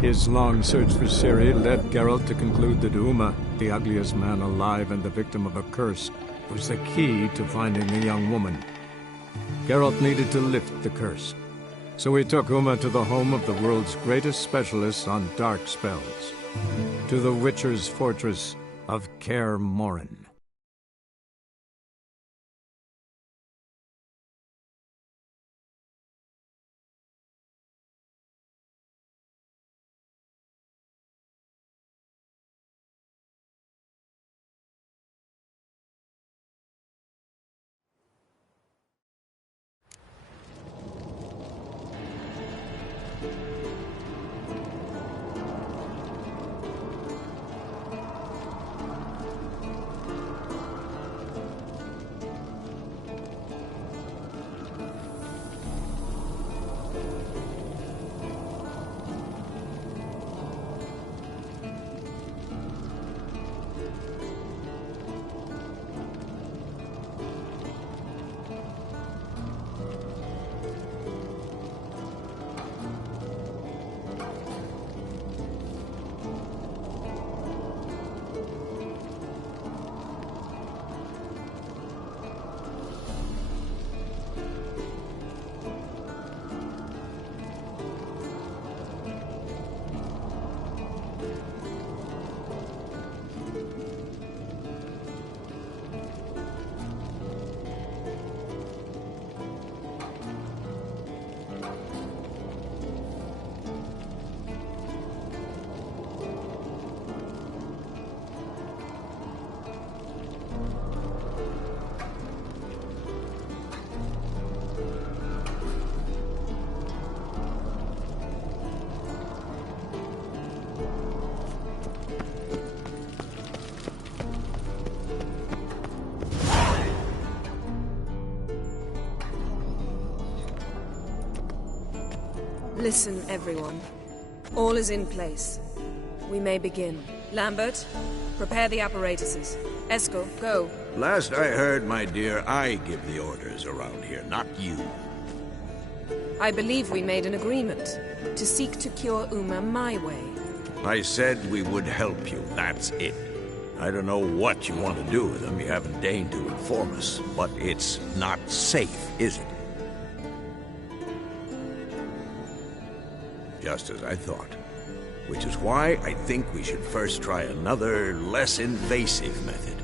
His long search for Ciri led Geralt to conclude that Uma, the ugliest man alive and the victim of a curse, was the key to finding the young woman. Geralt needed to lift the curse, so he took Uma to the home of the world's greatest specialists on dark spells, to the Witcher's fortress of Kaer Morhen. Listen, everyone. All is in place. We may begin. Lambert, prepare the apparatuses. Eskel, go. Last I heard, my dear, I give the orders around here, not you. I believe we made an agreement to seek to cure Uma my way. I said we would help you, that's it. I don't know what you want to do with them, you haven't deigned to inform us, but it's not safe, is it? Just as I thought. Which is why I think we should first try another, less invasive method.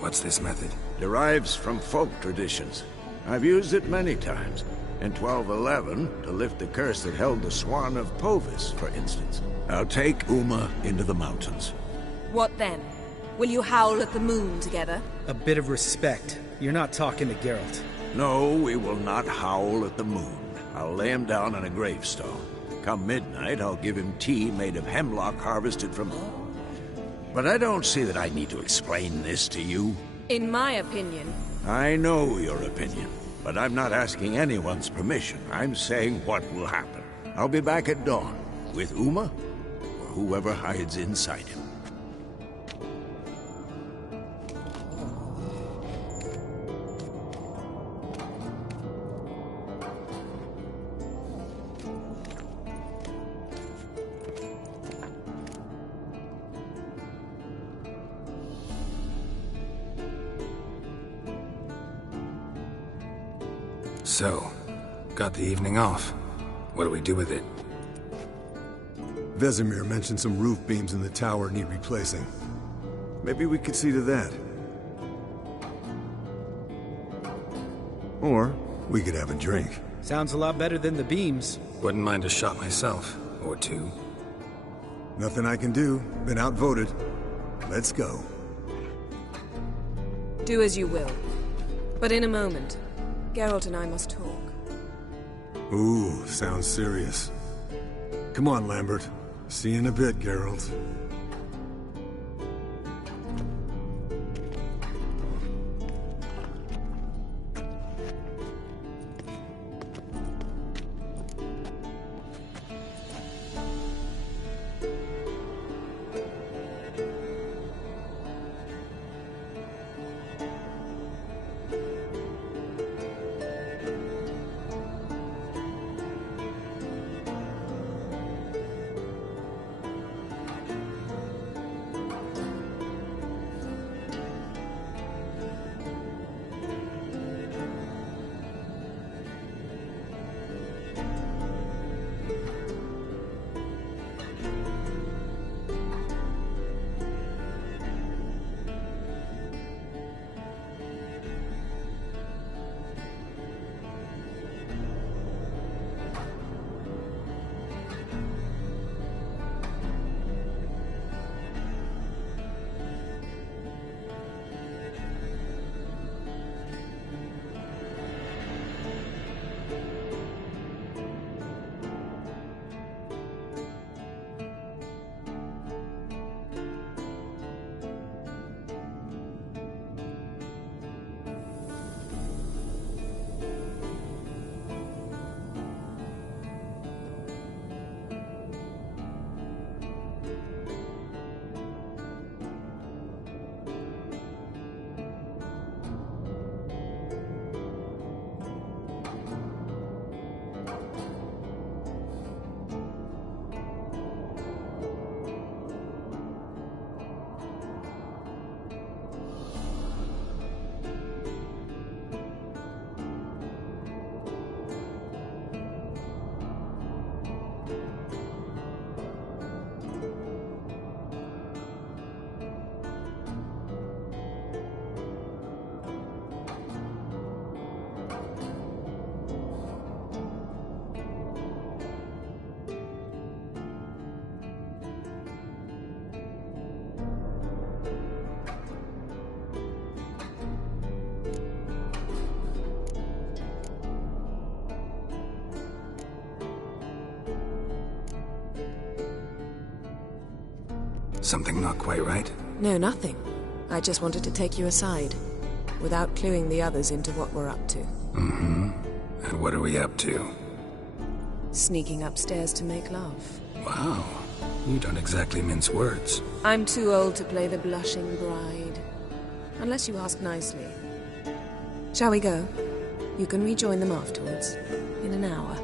What's this method? Derives from folk traditions. I've used it many times. In 1211, to lift the curse that held the Swan of Povis, for instance. I'll take Uma into the mountains. What then? Will you howl at the moon together? A bit of respect. You're not talking to Geralt. No, we will not howl at the moon. I'll lay him down on a gravestone. Come midnight, I'll give him tea made of hemlock harvested from... But I don't see that I need to explain this to you. In my opinion... I know your opinion, but I'm not asking anyone's permission. I'm saying what will happen. I'll be back at dawn, with Uma, or whoever hides inside him. So, got the evening off. What do we do with it? Vesemir mentioned some roof beams in the tower need replacing. Maybe we could see to that. Or we could have a drink. Sounds a lot better than the beams. Wouldn't mind a shot myself. Or two. Nothing I can do. Been outvoted. Let's go. Do as you will. But in a moment, Geralt and I must talk. Ooh, sounds serious. Come on, Lambert. See you in a bit, Geralt. Something not quite right? No, nothing. I just wanted to take you aside, without cluing the others into what we're up to. Mm-hmm. And what are we up to? Sneaking upstairs to make love. Wow. You don't exactly mince words. I'm too old to play the blushing bride. Unless you ask nicely. Shall we go? You can rejoin them afterwards. In an hour.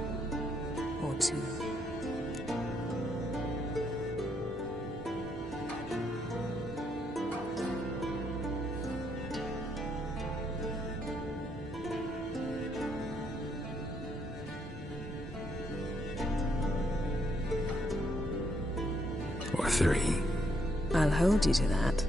Or two. Or 3. I'll hold you to that.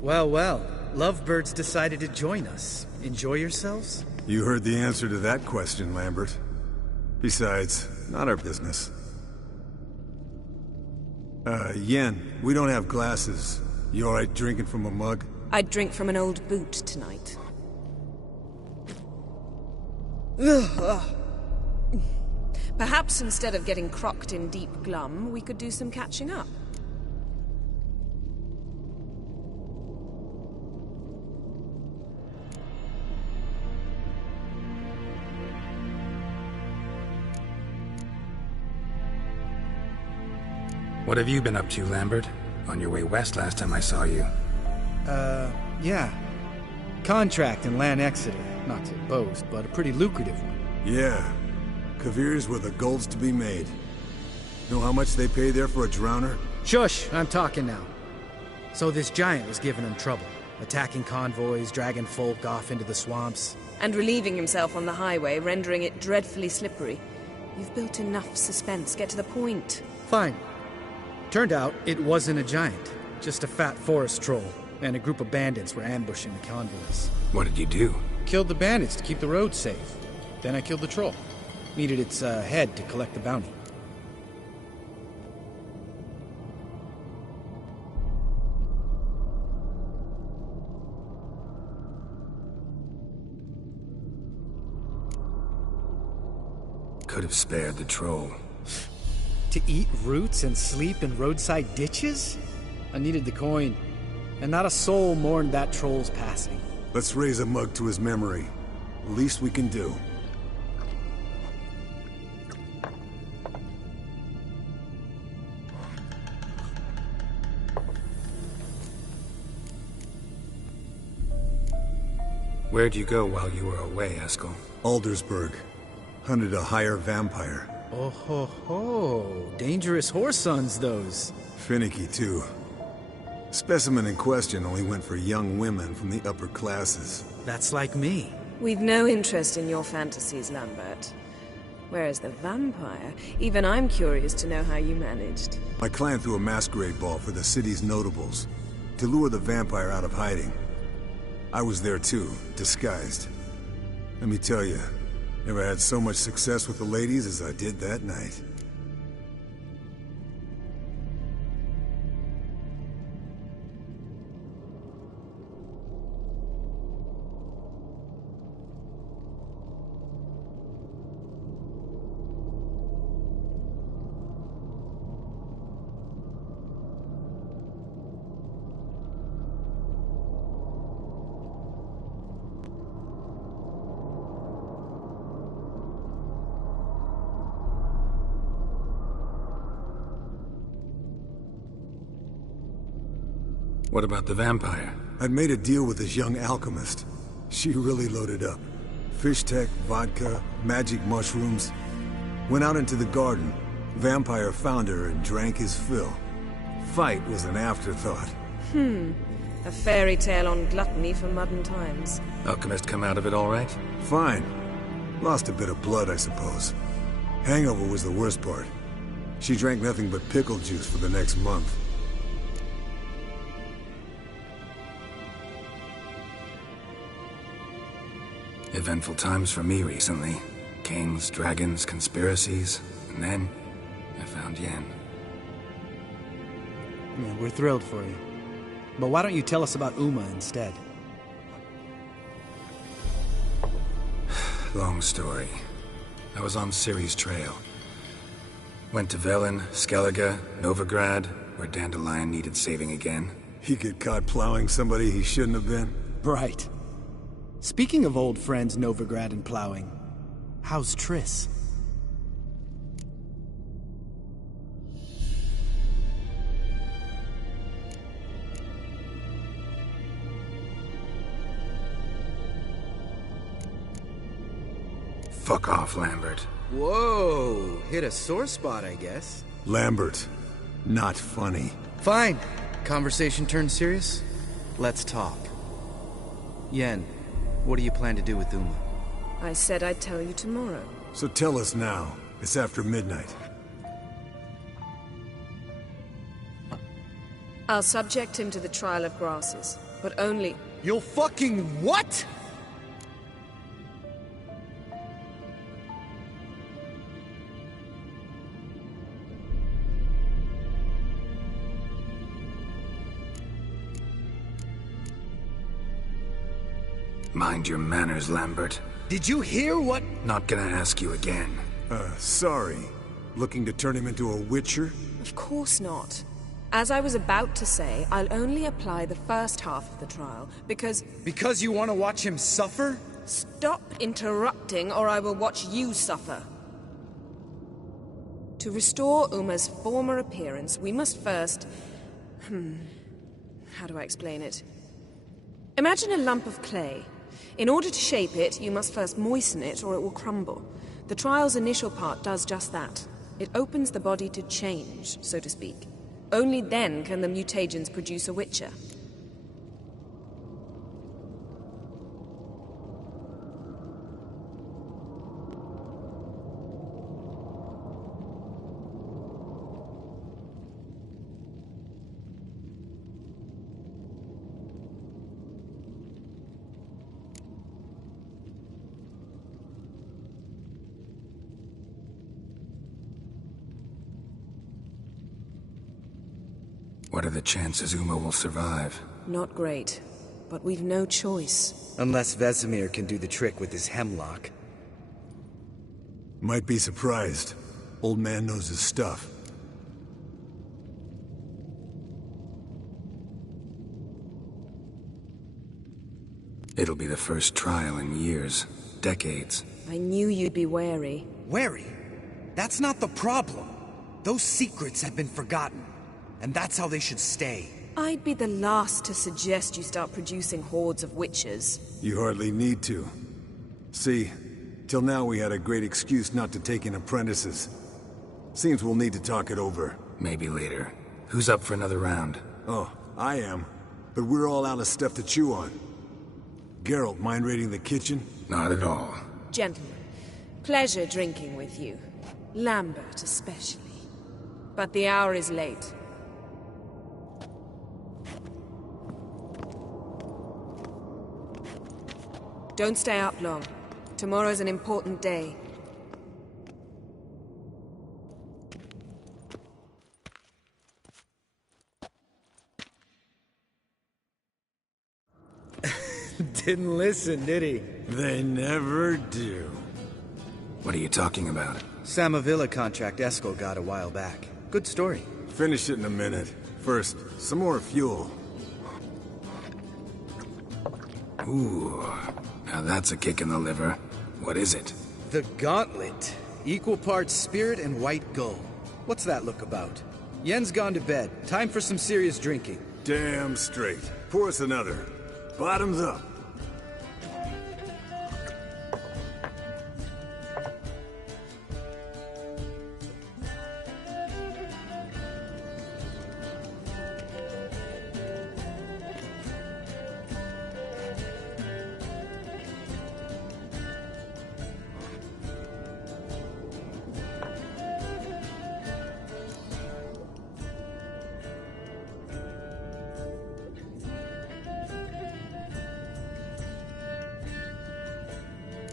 Well, well. Lovebirds decided to join us. Enjoy yourselves? You heard the answer to that question, Lambert. Besides, not our business. Yen, we don't have glasses. You alright drinking from a mug? I'd drink from an old boot tonight. Perhaps instead of getting crocked in deep glum, we could do some catching up. What have you been up to, Lambert? On your way west last time I saw you. Yeah. Contract in Lan Exeter. Not to boast, but a pretty lucrative one. Yeah. Kavir's where the gold's to be made. Know how much they pay there for a drowner? Shush! I'm talking now. So this giant was giving them trouble. Attacking convoys, dragging folk off into the swamps. And relieving himself on the highway, rendering it dreadfully slippery. You've built enough suspense. Get to the point. Fine. Turned out, it wasn't a giant. Just a fat forest troll. And a group of bandits were ambushing the convoys. What did you do? Killed the bandits to keep the road safe. Then I killed the troll. Needed its head to collect the bounty. Could have spared the troll. To eat roots and sleep in roadside ditches? I needed the coin. And not a soul mourned that troll's passing. Let's raise a mug to his memory. The least we can do. Where'd you go while you were away, Eskel? Aldersburg. Hunted a higher vampire. Oh ho ho. Dangerous whoresons, those. Finicky, too. Specimen in question only went for young women from the upper classes. That's like me. We've no interest in your fantasies, Lambert. Whereas the vampire, even I'm curious to know how you managed. My clan threw a masquerade ball for the city's notables, to lure the vampire out of hiding. I was there too, disguised. Let me tell you, never had so much success with the ladies as I did that night. What about the vampire? I'd made a deal with this young alchemist. She really loaded up. Fish tech, vodka, magic mushrooms. Went out into the garden. Vampire found her and drank his fill. Fight was an afterthought. A fairy tale on gluttony for modern times. Alchemist come out of it all right? Fine. Lost a bit of blood, I suppose. Hangover was the worst part. She drank nothing but pickle juice for the next month. Eventful times for me recently. Kings, dragons, conspiracies, and then I found Yen. Yeah, we're thrilled for you. But why don't you tell us about Uma instead? Long story. I was on Ciri's trail. Went to Velen, Skellige, Novigrad, where Dandelion needed saving again. He get caught plowing somebody he shouldn't have been. Right. Speaking of old friends Novigrad and plowing, how's Triss? Fuck off, Lambert. Whoa, hit a sore spot, I guess. Lambert. Not funny. Fine. Conversation turned serious? Let's talk. Yen, what do you plan to do with Uma? I said I'd tell you tomorrow. So tell us now. It's after midnight. I'll subject him to the trial of grasses, but only... You'll fucking what? Mind your manners, Lambert. Did you hear what? Not gonna ask you again. Sorry. Looking to turn him into a witcher? Of course not. As I was about to say, I'll only apply the first half of the trial, because... Because you want to watch him suffer? Stop interrupting, or I will watch you suffer. To restore Uma's former appearance, we must first... How do I explain it? Imagine a lump of clay. In order to shape it, you must first moisten it, or it will crumble. The trial's initial part does just that. It opens the body to change, so to speak. Only then can the mutagens produce a witcher. What are the chances Uma will survive? Not great, but we've no choice. Unless Vesemir can do the trick with his hemlock. Might be surprised. Old man knows his stuff. It'll be the first trial in years. Decades. I knew you'd be wary. Wary? That's not the problem. Those secrets have been forgotten. And that's how they should stay. I'd be the last to suggest you start producing hordes of witches. You hardly need to. See, till now we had a great excuse not to take in apprentices. Seems we'll need to talk it over. Maybe later. Who's up for another round? Oh, I am. But we're all out of stuff to chew on. Geralt, mind raiding the kitchen? Not at all. Gentlemen, pleasure drinking with you. Lambert especially. But the hour is late. Don't stay up long. Tomorrow's an important day. Didn't listen, did he? They never do. What are you talking about? Samavilla contract Eskel got a while back. Good story. Finish it in a minute. First, some more fuel. Ooh, now that's a kick in the liver. What is it? The Gauntlet. Equal parts spirit and white gull. What's that look about? Yen's gone to bed. Time for some serious drinking. damn straight. Pour us another. Bottoms up.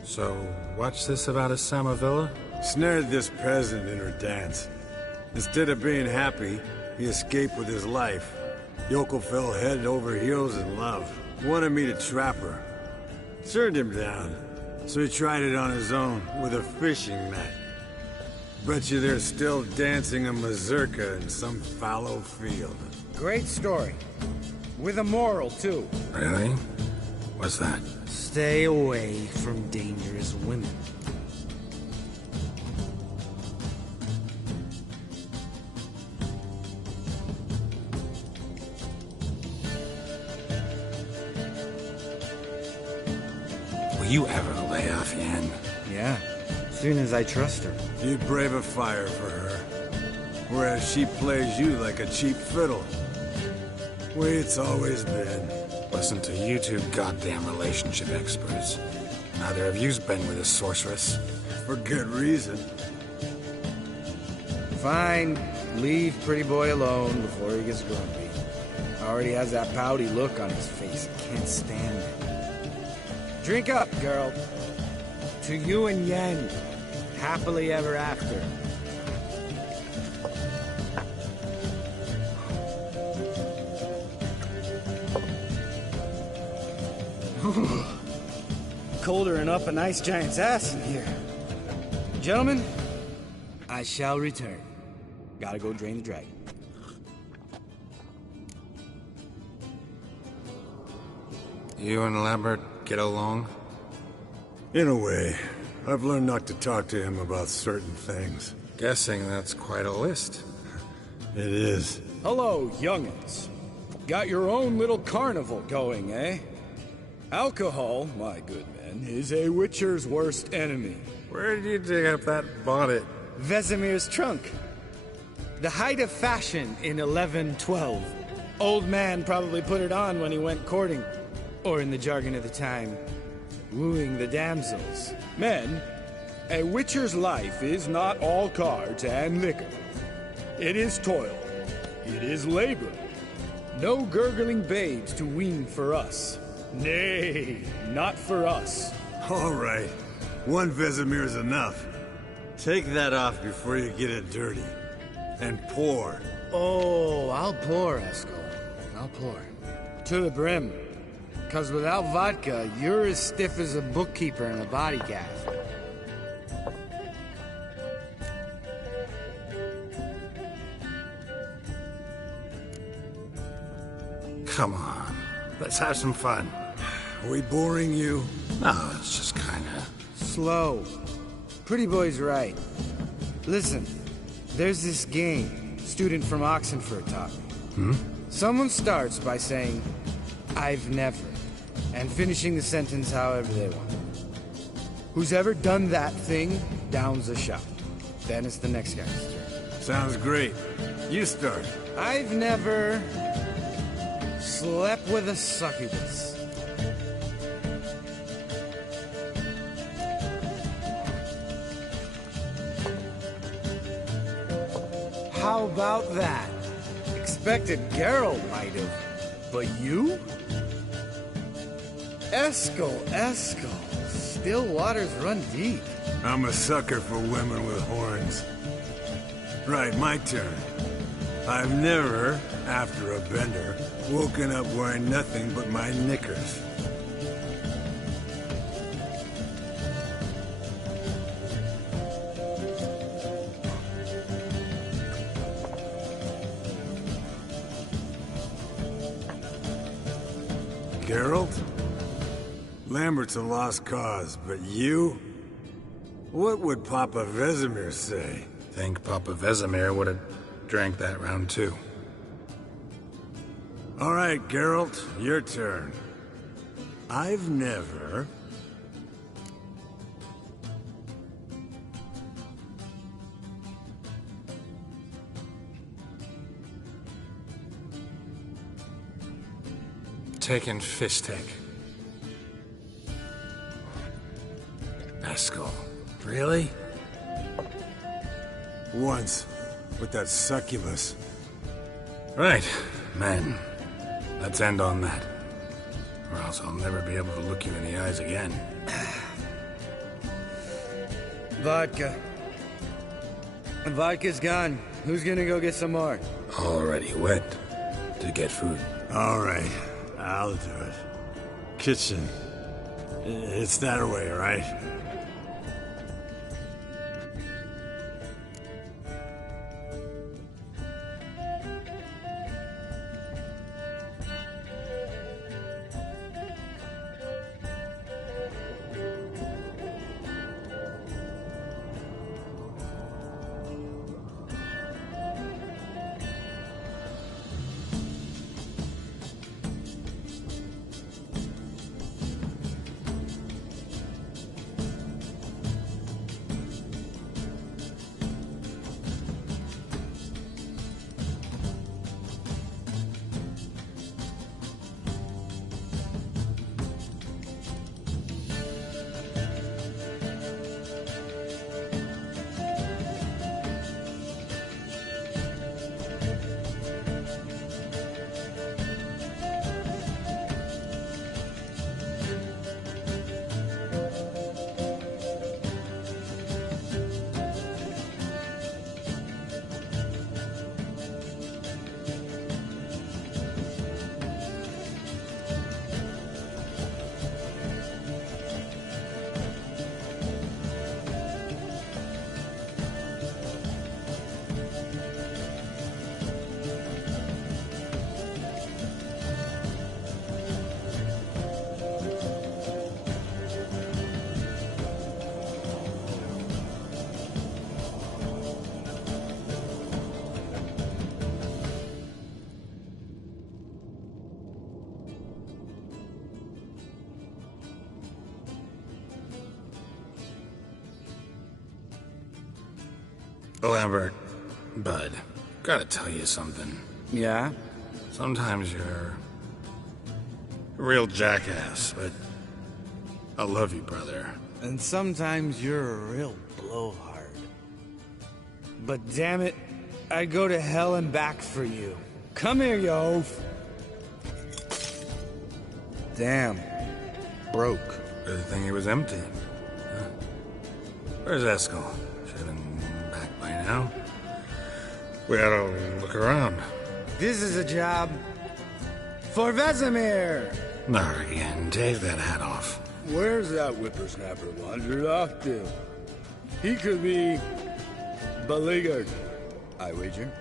So, what's this about a Samavilla? Snared this peasant in her dance. Instead of being happy, he escaped with his life. Yoko fell head over heels in love. Wanted me to trap her. Turned him down. So he tried it on his own, with a fishing net. Bet you they're still dancing a mazurka in some fallow field. Great story. With a moral, too. Really? What's that? Stay away from dangerous women. Will you ever lay off Yen? Yeah, as soon as I trust her. You'd brave a fire for her. Whereas she plays you like a cheap fiddle. Way it's always been. Listen to you two goddamn relationship experts. Neither of you's been with a sorceress. For good reason. Fine, leave pretty boy alone before he gets grumpy. Already has that pouty look on his face. I can't stand it. Drink up, girl. To you and Yen. Happily ever after. Colder and up a nice giant's ass in here. Gentlemen, I shall return. Gotta go drain the dragon. You and Lambert get along? In a way. I've learned not to talk to him about certain things. Guessing that's quite a list. It is. Hello, young'uns. Got your own little carnival going, eh? Alcohol, my good men, is a witcher's worst enemy. Where did you dig up that bonnet? Vesemir's trunk. The height of fashion in 1112. Old man probably put it on when he went courting. Or in the jargon of the time, wooing the damsels. Men, a witcher's life is not all cards and liquor. It is toil. It is labor. No gurgling babes to wean for us. Nay, not for us. All right. One Vesemir's enough. Take that off before you get it dirty. And pour. Oh, I'll pour, Eskel. I'll pour. To the brim. 'Cause without vodka, you're as stiff as a bookkeeper in a body cast. Come on. Let's have some fun. Are we boring you? No, it's just kinda... Slow. Pretty boy's right. Listen, there's this game student from Oxenford taught me. Someone starts by saying, I've never, and finishing the sentence however they want. Who's ever done that thing downs a shot. Then it's the next guy's turn. Sounds great. You start. I've never slept with a succubus. How about that? Expected Geralt might have, but you? Eskel. Still waters run deep. I'm a sucker for women with horns. Right, my turn. I've never, after a bender, woken up wearing nothing but my knickers. Geralt? Lambert's a lost cause, but you? What would Papa Vesemir say? Think Papa Vesemir would have drank that round too. All right, Geralt, your turn. I've never... taken Fishtech. Eskel. Really? Once, with that succubus. Right, men. Let's end on that. Or else I'll never be able to look you in the eyes again. Vodka. Vodka's gone. Who's gonna go get some more? Already went to get food. All right, I'll do it. Kitchen. It's that way, right? Lambert, bud, gotta tell you something. Yeah? Sometimes you're a real jackass, but I love you, brother. And sometimes you're a real blowhard. But damn it, I'd go to hell and back for you. Come here, you oaf. Damn. Broke. Good thing he was empty. Huh? Where's Eskel? Should have been back by now. We ought to look around. This is a job for Vesemir. Not again. Take that hat off. Where's that whippersnapper wandered off to? He could be beleaguered, I wager.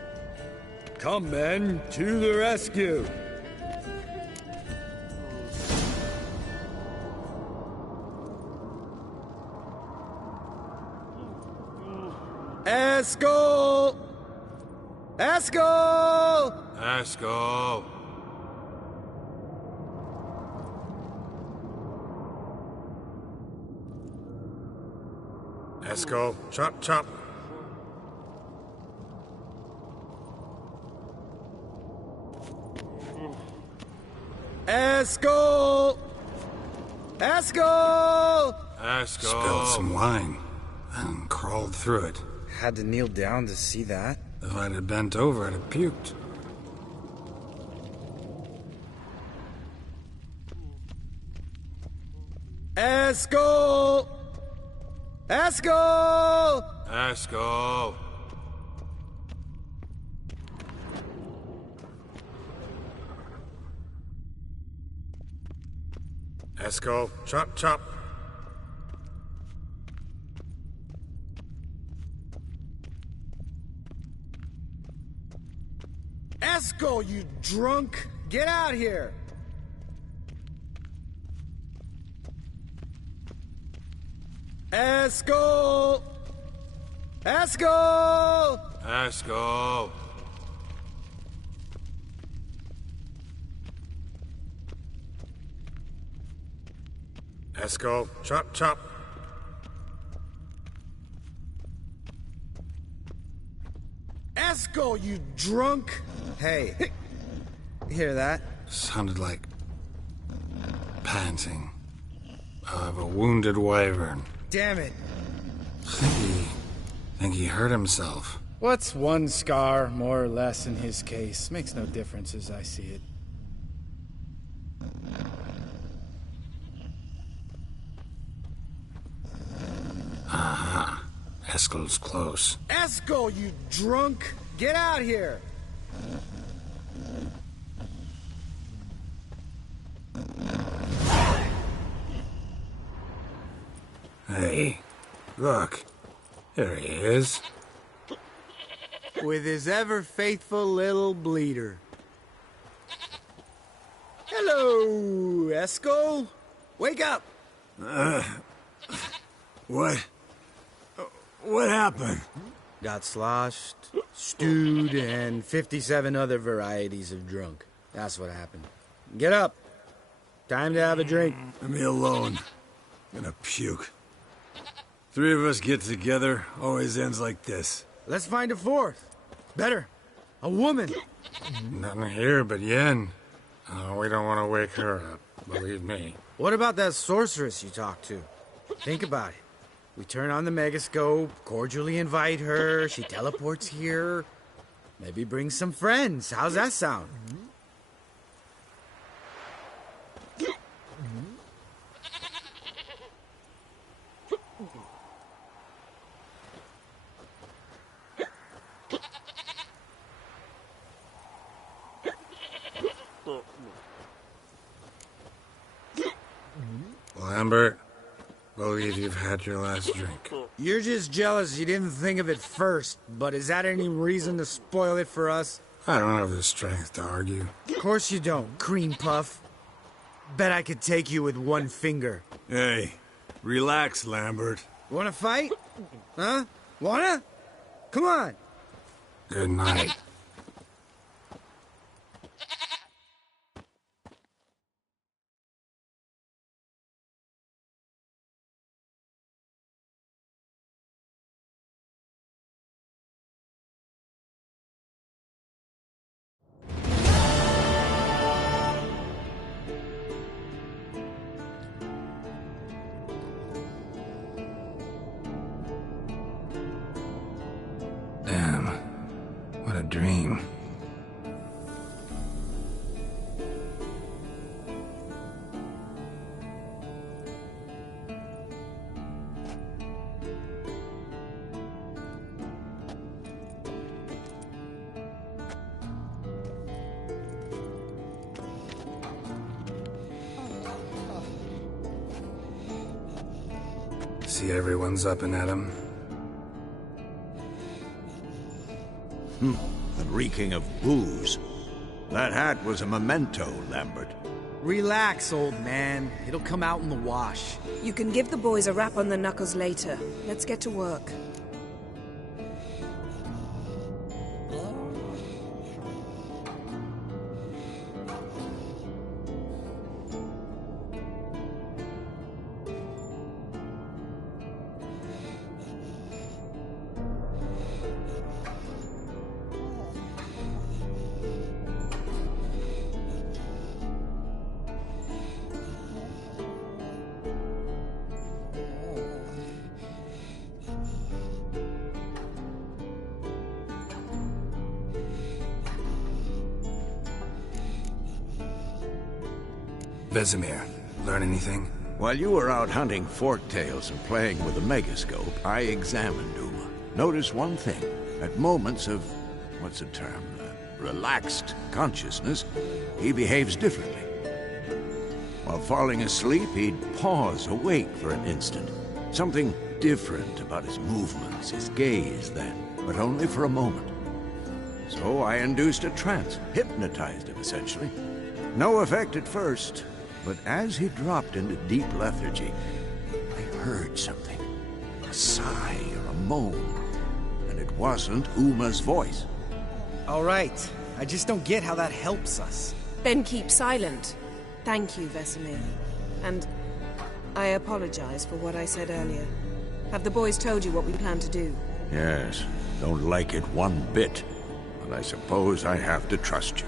Come, men, to the rescue. Eskel! Eskel! Eskel! Eskel, chop, chop. Eskel! Eskel! Eskel! Spilled some wine and crawled through it. Had to kneel down to see that. If I'd have bent over, I'd have puked. Eskel! Eskel! Eskel! Eskel, chop, chop. Eskel, you drunk! Get out here! Eskel! Eskel! Eskel! Eskel, chop, chop. Eskel, you drunk! Hey, hear that? Sounded like panting of a wounded wyvern. Damn it. Think he hurt himself. What's one scar, more or less, in his case? Makes no difference as I see it. Aha. Eskel's close. Eskel, you drunk! Get out here! Hey, look. There he is. With his ever-faithful little bleeder. Hello, Eskel. Wake up! What? What happened? Got sloshed, stewed, and 57 other varieties of drunk. That's what happened. Get up. Time to have a drink. Leave me alone. I'm gonna puke. Three of us get together, always ends like this. Let's find a fourth. Better. A woman. Nothing here but Yen. Oh, we don't want to wake her up, believe me. What about that sorceress you talked to? Think about it. We turn on the megascope, cordially invite her, she teleports here. Maybe bring some friends. How's that sound? Lambert, believe you've had your last drink. You're just jealous you didn't think of it first, but is that any reason to spoil it for us? I don't have the strength to argue. Of course you don't, cream puff. Bet I could take you with one finger. Hey, relax, Lambert. Wanna fight? Huh? Wanna? Come on. Good night. Damn, what a dream. See everyone's up and at 'em. And reeking of booze. That hat was a memento, Lambert. Relax, old man. It'll come out in the wash. You can give the boys a rap on the knuckles later. Let's get to work. Vesemir, learn anything? While you were out hunting forktails and playing with the megascope, I examined Uma. Notice one thing. At moments of, what's the term, relaxed consciousness, he behaves differently. While falling asleep, he'd pause, awake for an instant. Something different about his movements, his gaze then, but only for a moment. So I induced a trance, hypnotized him essentially. No effect at first, but as he dropped into deep lethargy, I heard something. A sigh or a moan. And it wasn't Uma's voice. All right. I just don't get how that helps us. Then keep silent. Thank you, Vesemir. And I apologize for what I said earlier. Have the boys told you what we plan to do? Yes, don't like it one bit. But I suppose I have to trust you.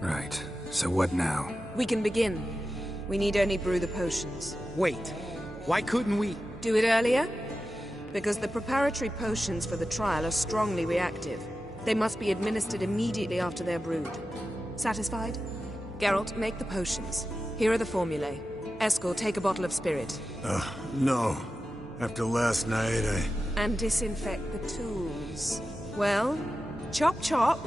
Right. So what now? We can begin. We need only brew the potions. Wait, why couldn't we? Do it earlier? Because the preparatory potions for the trial are strongly reactive. They must be administered immediately after they're brewed. Satisfied? Geralt, make the potions. Here are the formulae. Eskel, take a bottle of spirit. No. After last night, And disinfect the tools. Well, chop chop.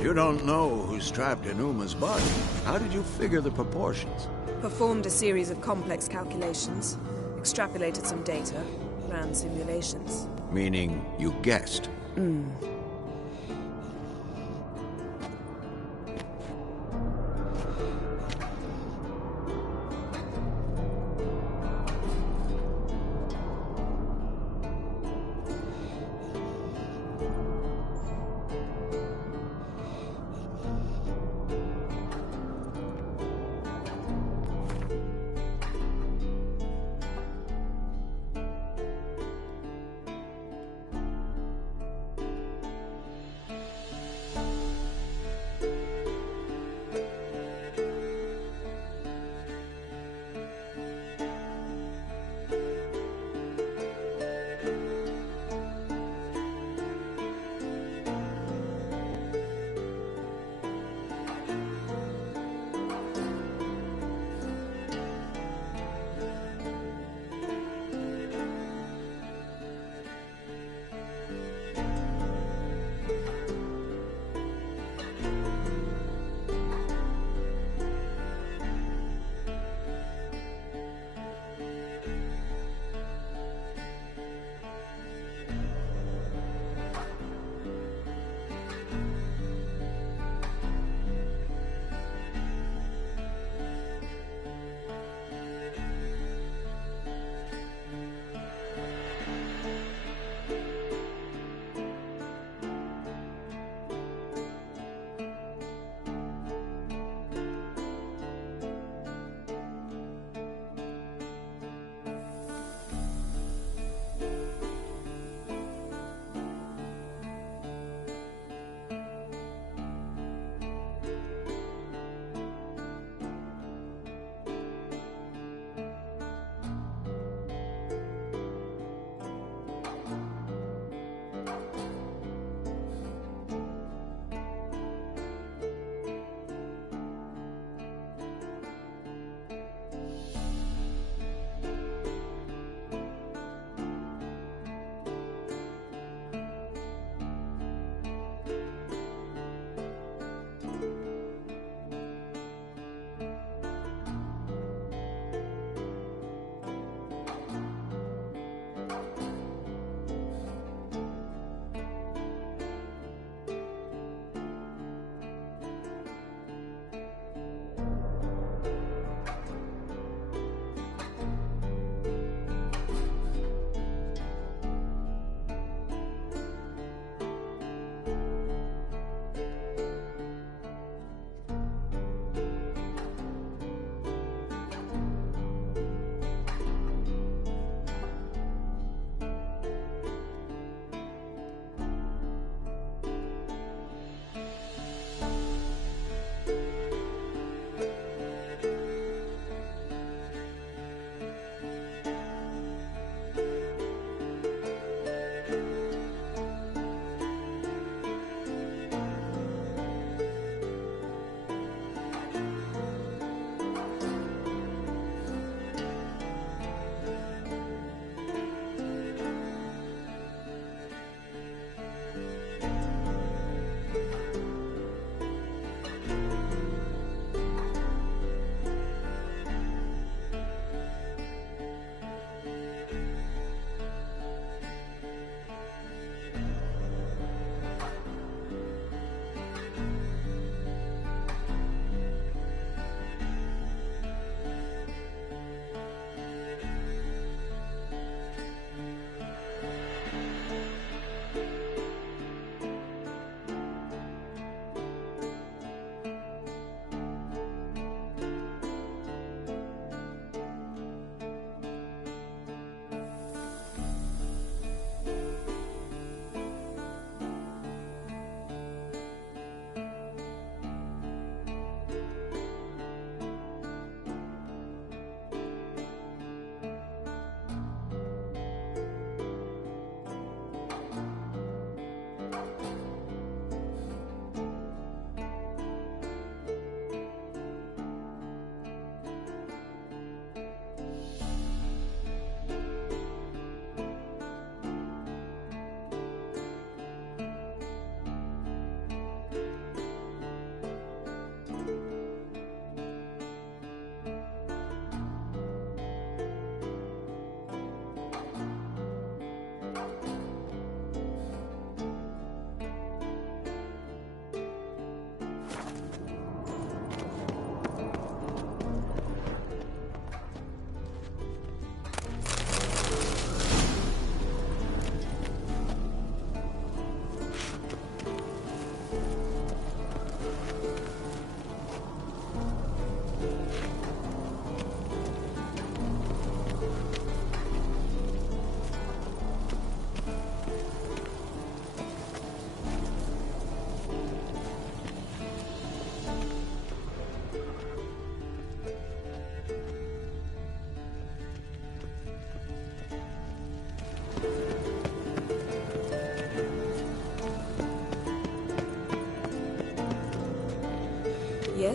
You don't know who's trapped in Uma's body. How did you figure the proportions? Performed a series of complex calculations. Extrapolated some data. Ran simulations. Meaning you guessed.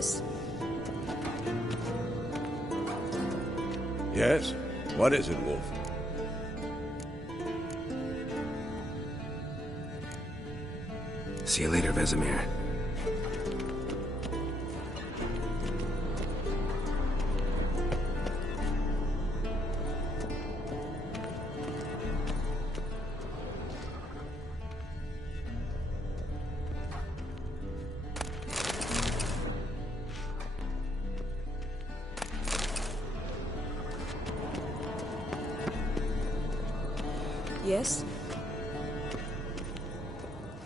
Yes? Yes? What is it, Wolf? See you later, Vesemir. Yes?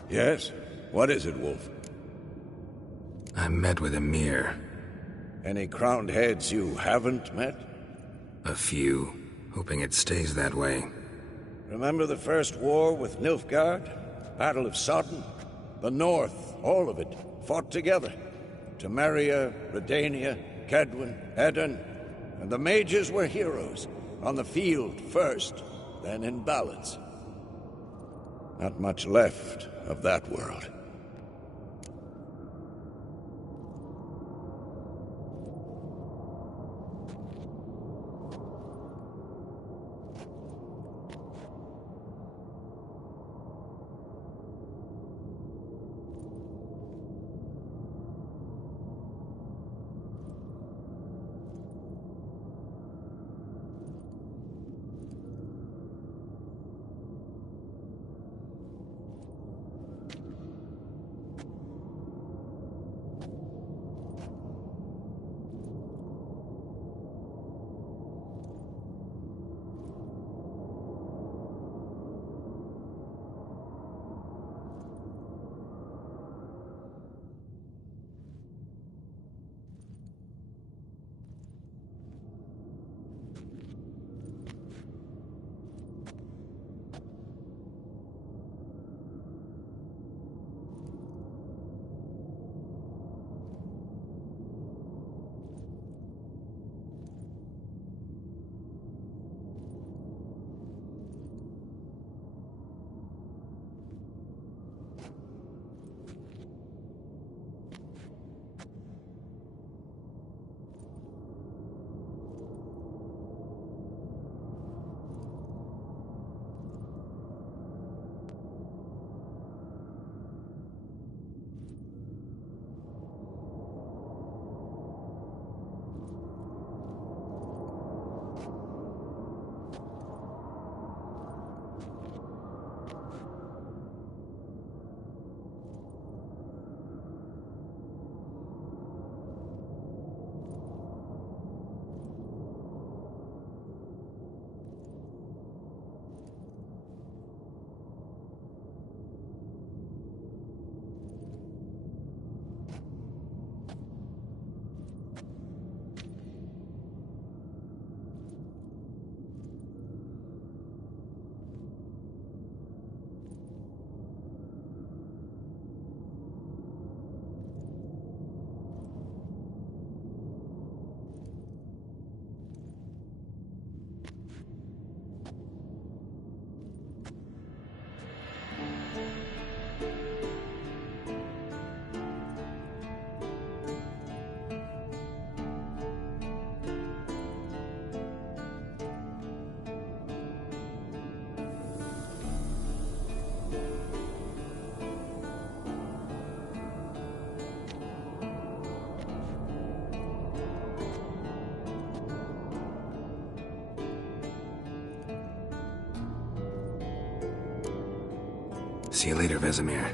Yes? What is it, Wolf? I met with Emir. Any crowned heads you haven't met? A few. Hoping it stays that way. Remember the first war with Nilfgaard? Battle of Sodden? The North, all of it, fought together. Temeria, Redania, Kedwen, Edirn, and the mages were heroes. On the field first, then in ballads. Not much left of that world. See you later, Vesemir.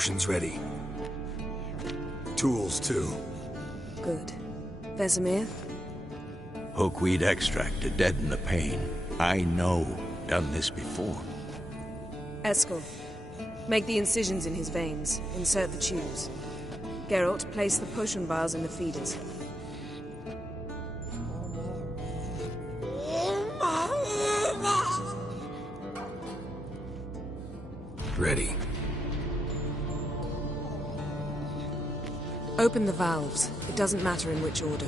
Potions ready. Tools, too. Good. Vesemir? Hookweed extract to deaden the pain. I know. Done this before. Eskel, make the incisions in his veins. Insert the tubes. Geralt, place the potion vials in the feeders. Ready. Open the valves. It doesn't matter in which order.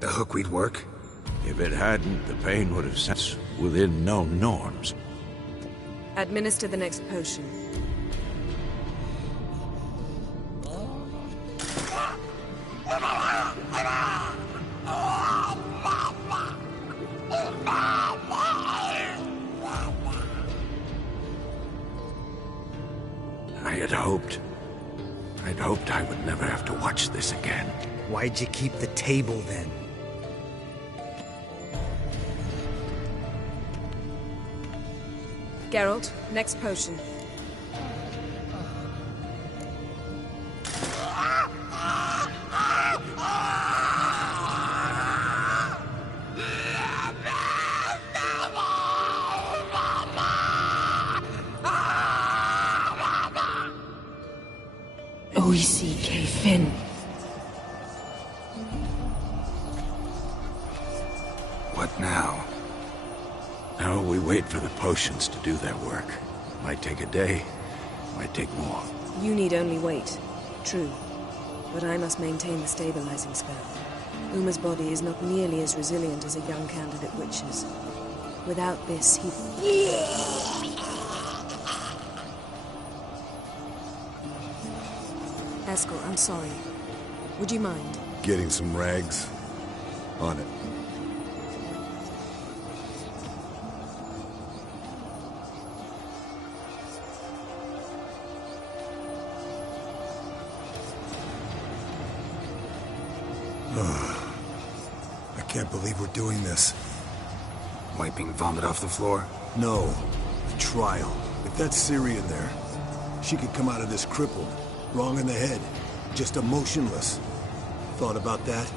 The hookweed work? If it hadn't, the pain would have set within known norms. Administer the next potion. I'd hoped I would never have to watch this again. Why'd you keep the table then? Geralt, next potion. O-E-C-K Finn. What now? Now we wait for the potions to do their work. Might take a day, might take more. You need only wait. True. But I must maintain the stabilizing spell. Uma's body is not nearly as resilient as a young candidate witch's. Without this, he... Eskel, I'm sorry. Would you mind? Getting some rags? On it. I can't believe we're doing this. Wiping vomit off the floor? No. The trial. If that's Ciri in there, she could come out of this crippled. Wrong in the head. Just emotionless. Thought about that?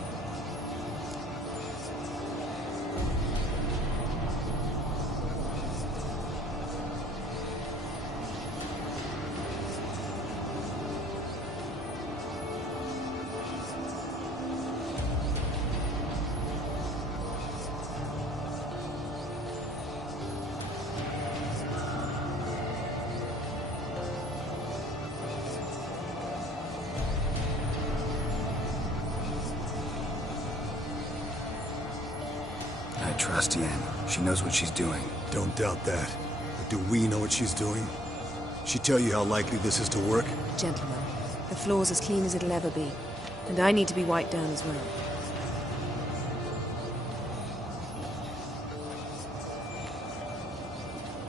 I trust Yen. She knows what she's doing. Don't doubt that. But do we know what she's doing? She tell you how likely this is to work? Gentlemen, the floor's as clean as it'll ever be. And I need to be wiped down as well.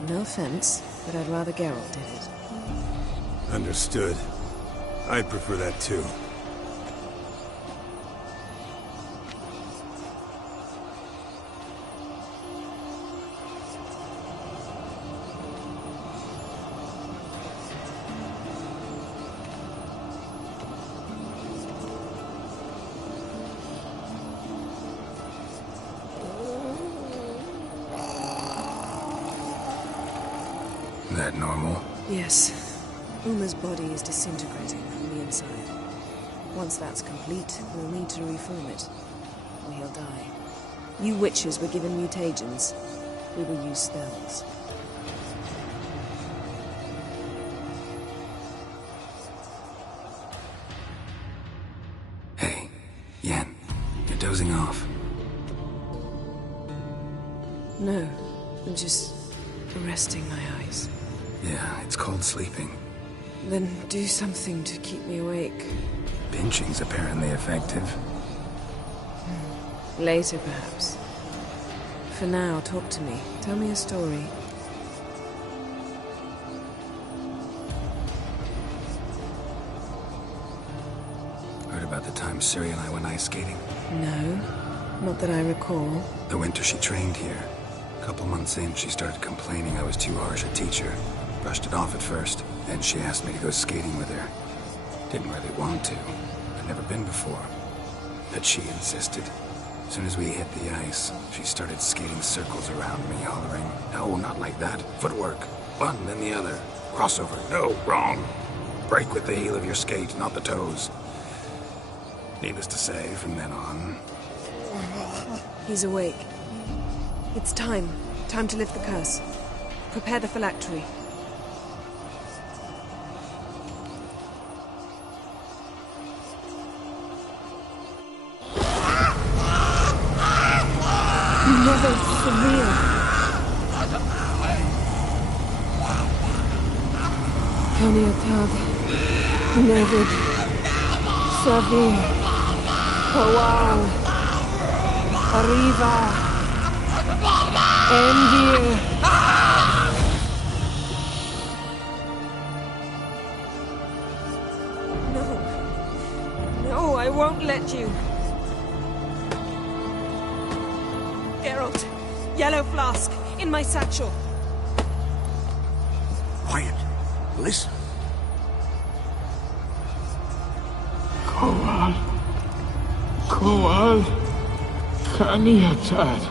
No offense, but I'd rather Geralt did it. Understood. I'd prefer that too. That normal? Yes. Uma's body is disintegrating from the inside. Once that's complete, we'll need to reform it, or he'll die. You witches were given mutagens. We will use spells. Hey, Yen, you're dozing off. No, I'm just resting my eyes. Yeah, it's called sleeping. Then do something to keep me awake. Pinching's apparently effective. Later, perhaps. For now, talk to me. Tell me a story. Heard about the time Ciri and I went ice skating? No, not that I recall. The winter she trained here. A couple months in, she started complaining I was too harsh a teacher. Brushed it off at first, then she asked me to go skating with her. Didn't really want to. I'd never been before. But she insisted. As soon as we hit the ice, she started skating circles around me, hollering, "No, not like that. Footwork. One, then the other. Crossover. No, wrong. Break with the heel of your skate, not the toes." Needless to say, from then on... He's awake. It's time. Time to lift the curse. Prepare the phylactery. Never surreal. Kaniatag, Nevid, Savir, Kawal, Arriva, Endir. No, I won't let you. Geralt, yellow flask, in my satchel. Quiet. Listen. Kowal, Kaniatad.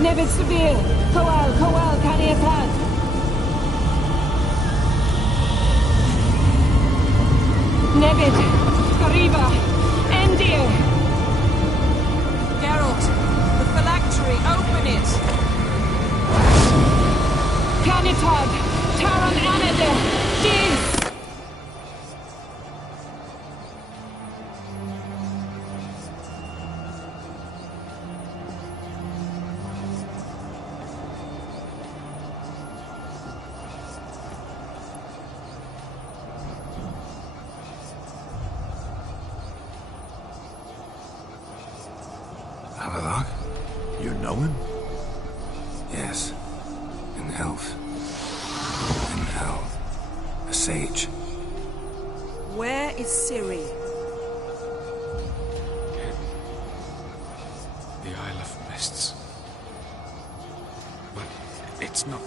Nevid Sabir, Kowal, Kaniatad. Nevid, Arriva, Endir. Geralt, the phylactery, open it! Canitad, Taran Anade, Diz! You know him? Yes. An elf. An elf. A sage. Where is Ciri? The Isle of Mists. But it's not...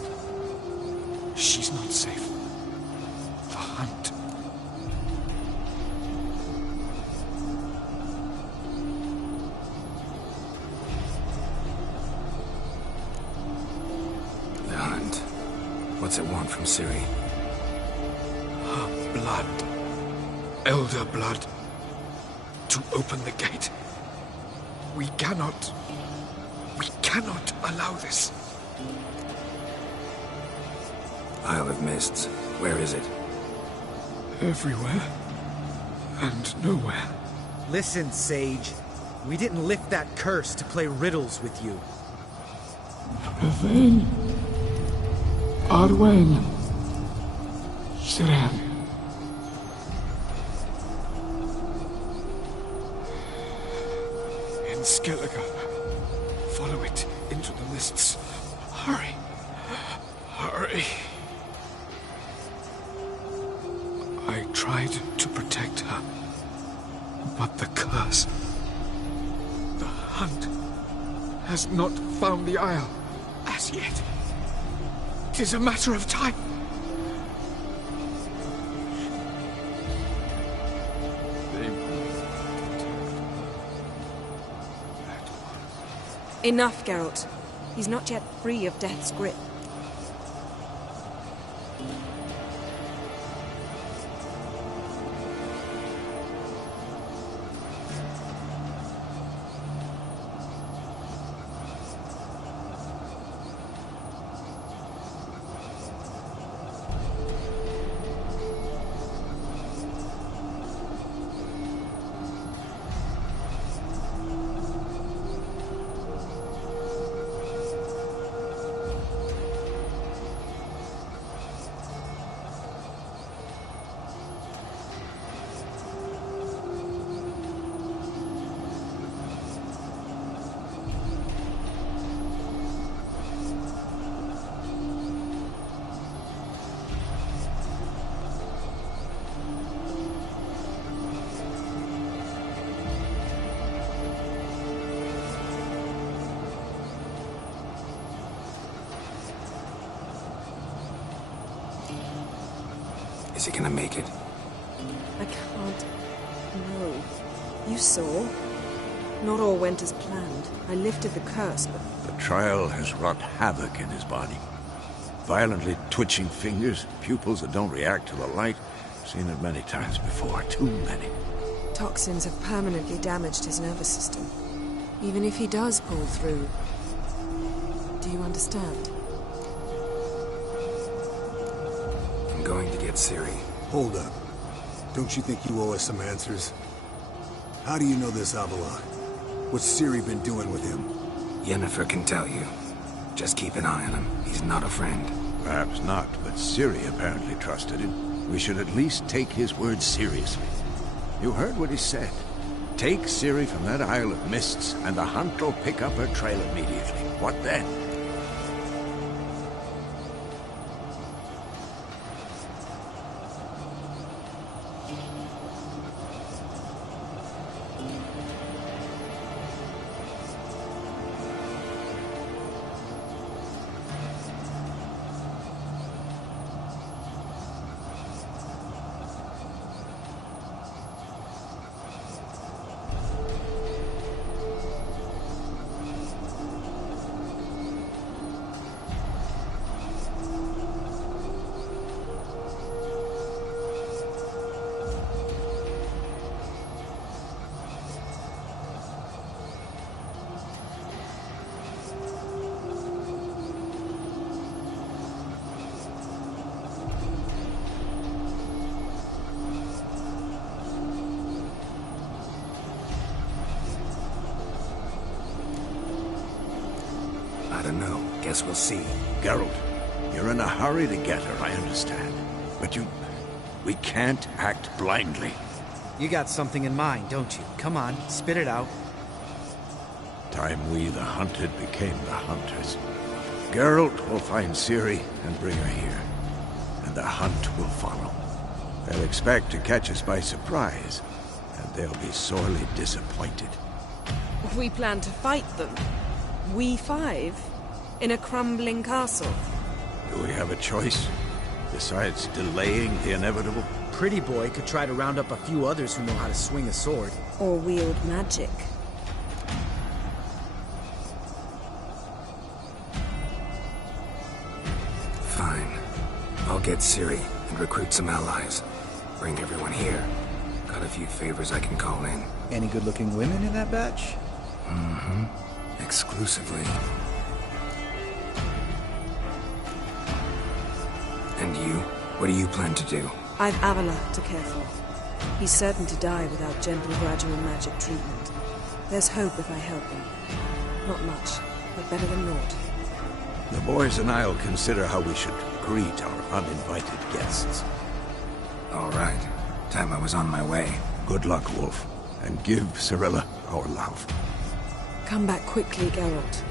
She's not safe. The hunt. What's it want from Ciri? Her blood. Elder blood. To open the gate. We cannot allow this. Isle of Mists. Where is it? Everywhere. And nowhere. Listen, Sage. We didn't lift that curse to play riddles with you. Then... Arwen. Siren. In Skellige. Follow it into the mists. Hurry. Hurry. I tried to protect her, but the curse... The hunt has not found the Isle as yet. 'Tis a matter of time. Enough, Geralt. He's not yet free of death's grip. Is he gonna make it? I can't... No. You saw? Not all went as planned. I lifted the curse, but... The trial has wrought havoc in his body. Violently twitching fingers, pupils that don't react to the light. Seen it many times before, too many. Toxins have permanently damaged his nervous system. Even if he does pull through... Do you understand? I'm going to get Ciri. Hold up. Don't you think you owe us some answers? How do you know this Avila? What's Ciri been doing with him? Yennefer can tell you. Just keep an eye on him. He's not a friend. Perhaps not, but Ciri apparently trusted him. We should at least take his words seriously. You heard what he said. Take Ciri from that Isle of Mists, and the hunt will pick up her trail immediately. What then? I don't know. Guess we'll see. Geralt, you're in a hurry to get her, I understand. But we can't act blindly. You got something in mind, don't you? Come on, spit it out. Time we, the hunted, became the hunters. Geralt will find Ciri and bring her here. And the hunt will follow. They'll expect to catch us by surprise. And they'll be sorely disappointed. We plan to fight them. We five? In a crumbling castle? Do we have a choice? Besides delaying the inevitable? Pretty boy could try to round up a few others who know how to swing a sword. Or wield magic. Fine. I'll get Ciri and recruit some allies. Bring everyone here. Got a few favors I can call in. Any good-looking women in that batch? Mm-hmm. Exclusively. And you? What do you plan to do? I've Avila to care for. He's certain to die without gentle, gradual magic treatment. There's hope if I help him. Not much, but better than naught. The boys and I'll consider how we should greet our uninvited guests. All right. Time I was on my way. Good luck, Wolf. And give Cirilla our love. Come back quickly, Geralt.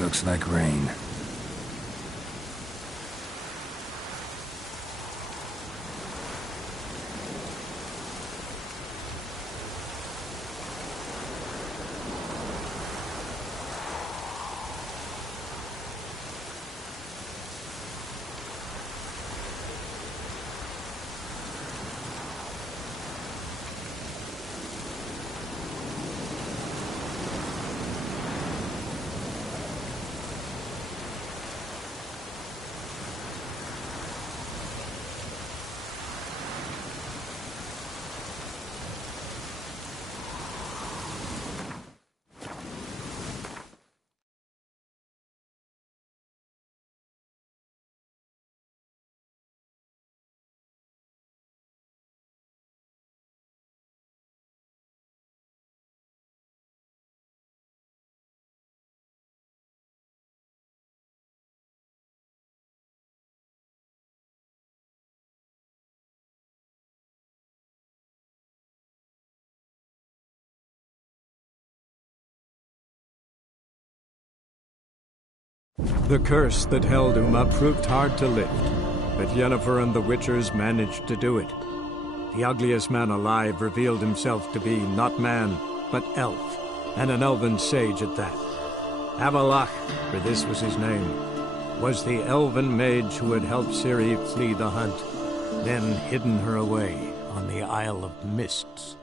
Looks like rain. The curse that held Uma proved hard to lift, but Yennefer and the Witchers managed to do it. The ugliest man alive revealed himself to be not man, but elf, and an elven sage at that. Avalach, for this was his name. was the elven mage who had helped Ciri flee the hunt, then hidden her away on the Isle of Mists.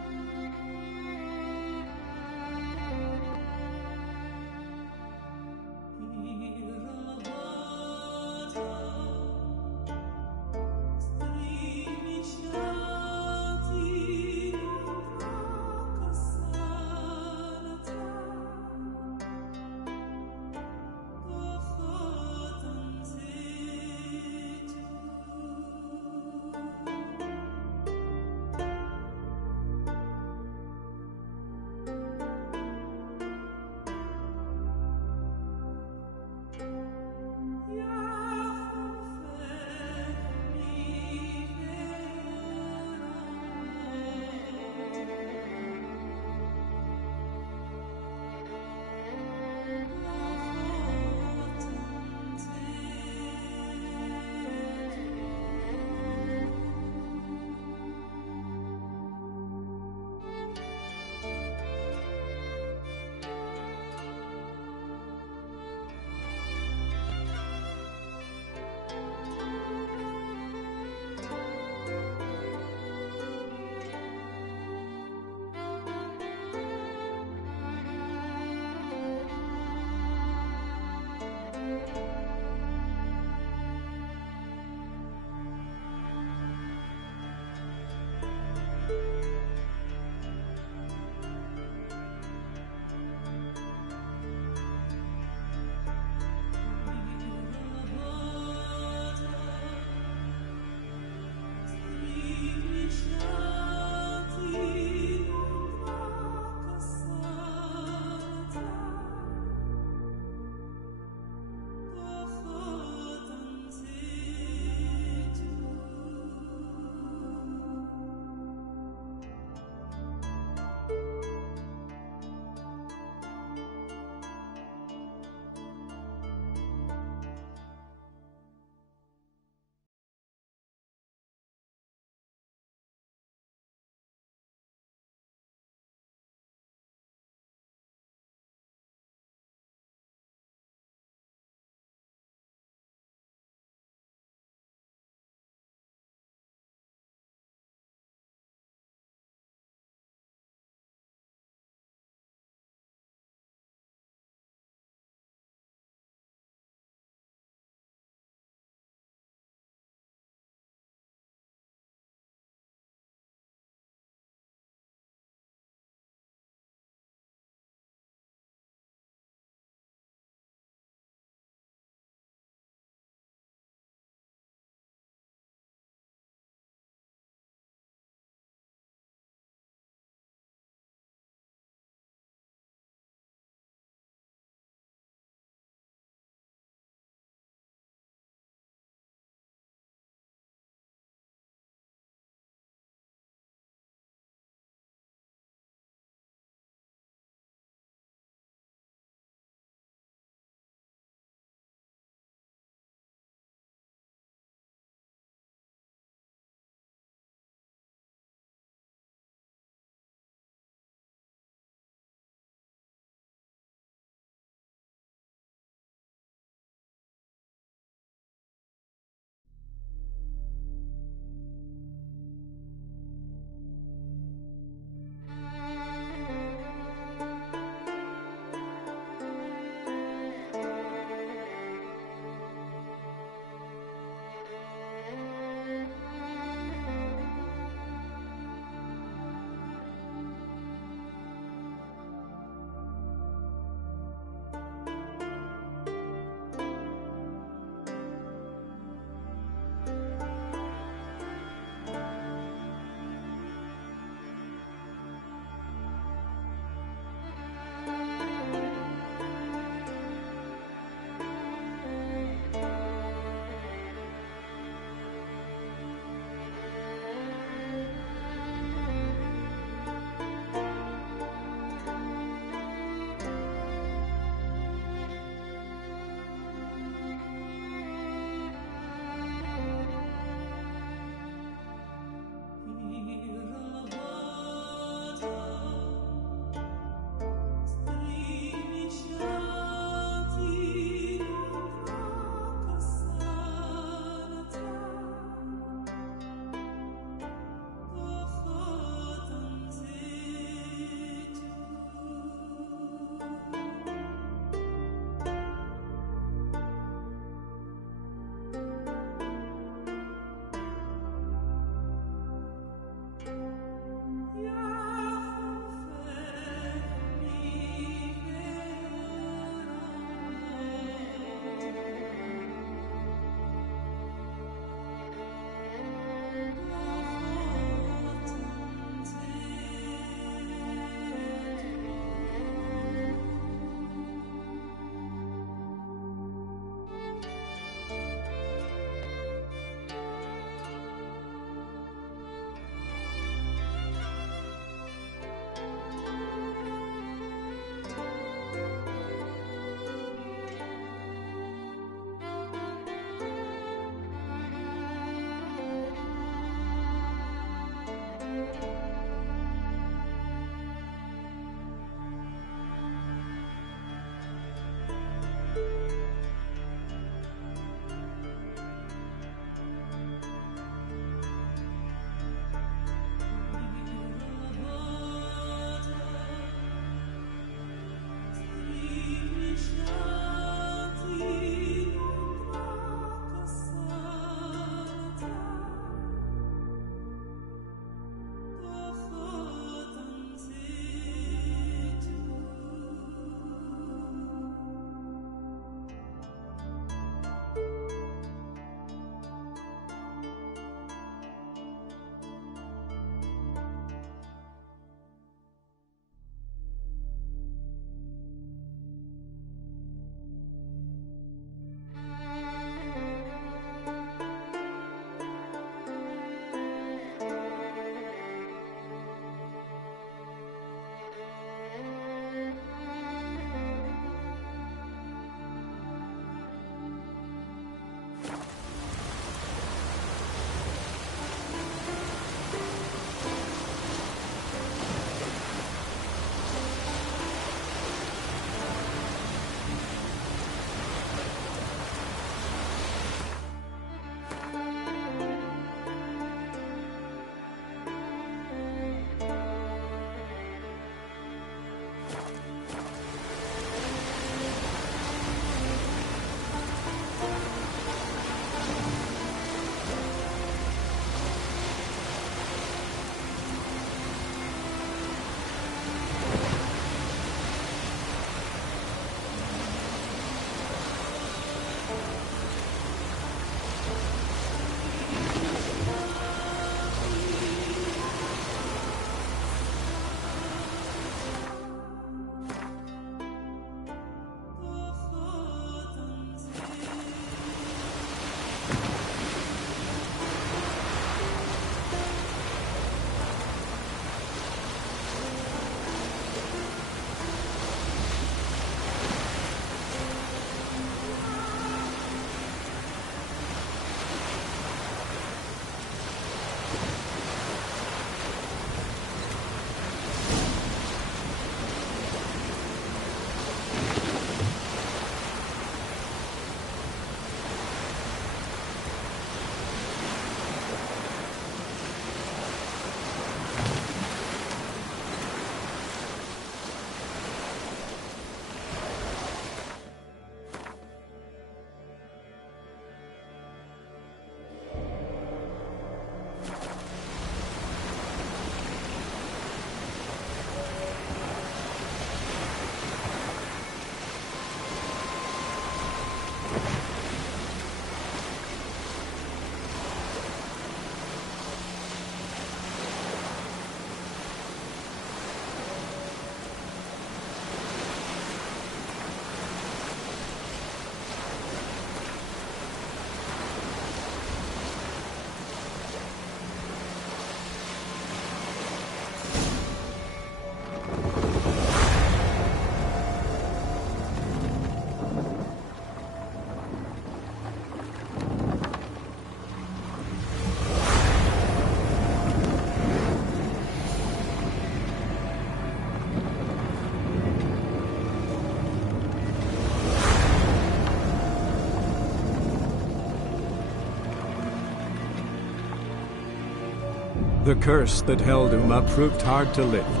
The curse that held Uma proved hard to lift,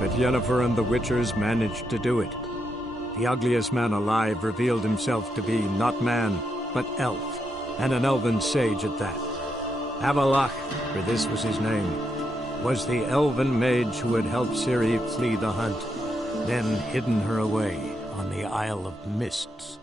but Yennefer and the Witchers managed to do it. The ugliest man alive revealed himself to be not man, but elf, and an elven sage at that. Avalach, for this was his name, was the elven mage who had helped Ciri flee the hunt, then hidden her away on the Isle of Mists.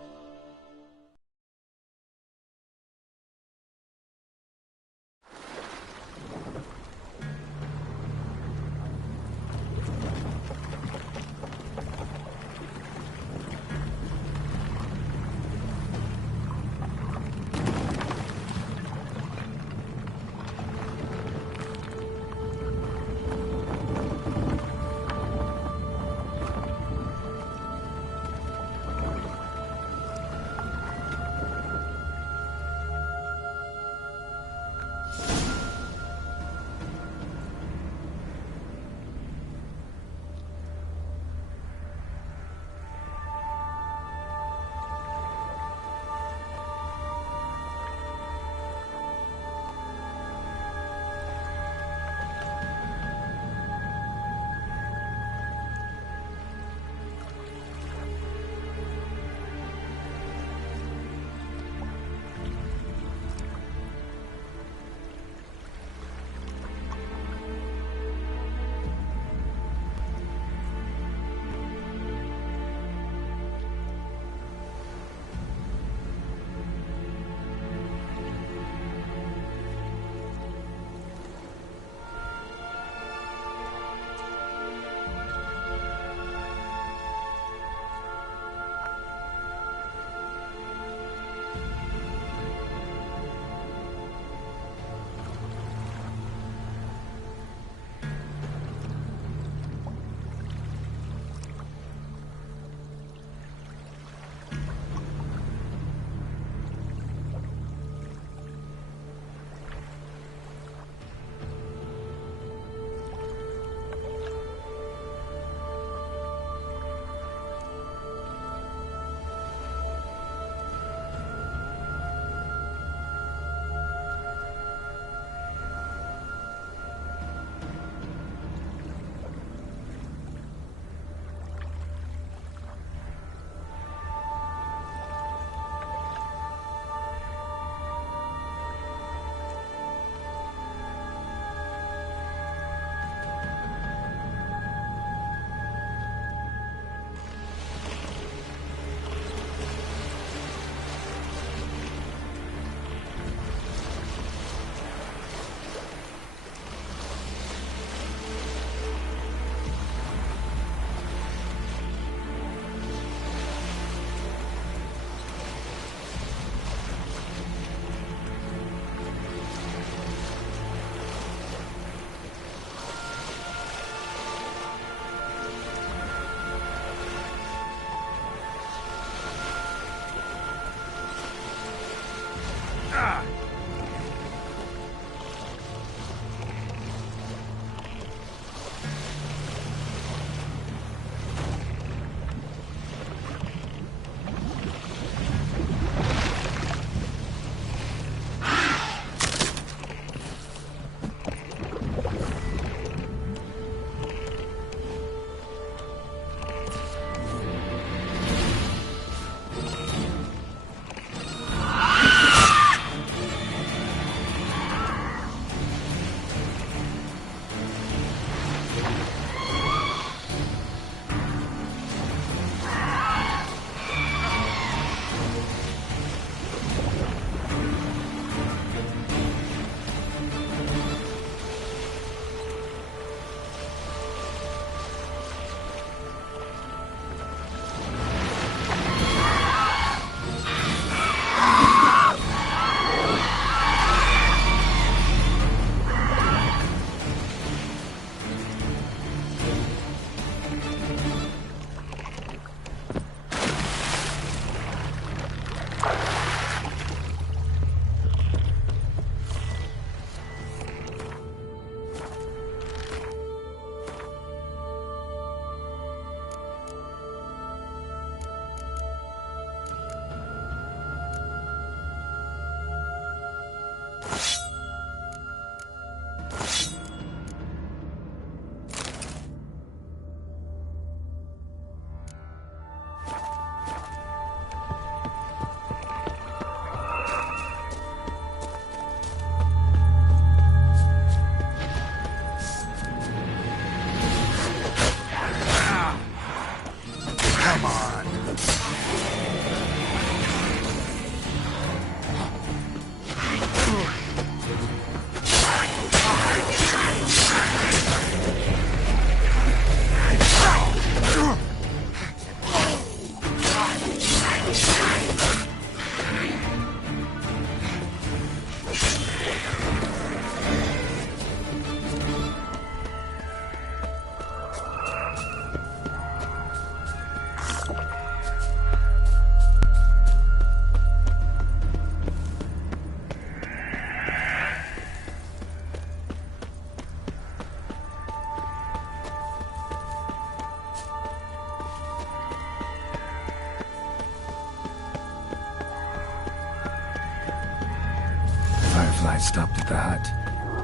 guys stopped at the hut.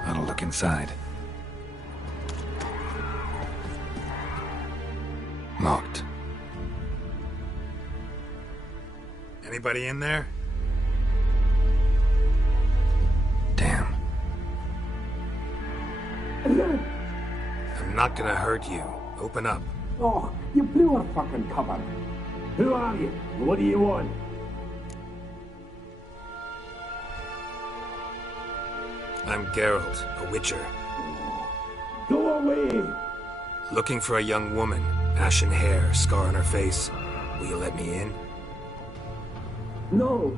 I'll look inside. Locked. Anybody in there? Damn. I'm not gonna hurt you. Open up. Oh, you blew our fucking cover. Who are you? What do you want? I'm Geralt, a witcher. Go away! Looking for a young woman. Ashen hair, scar on her face. Will you let me in? No.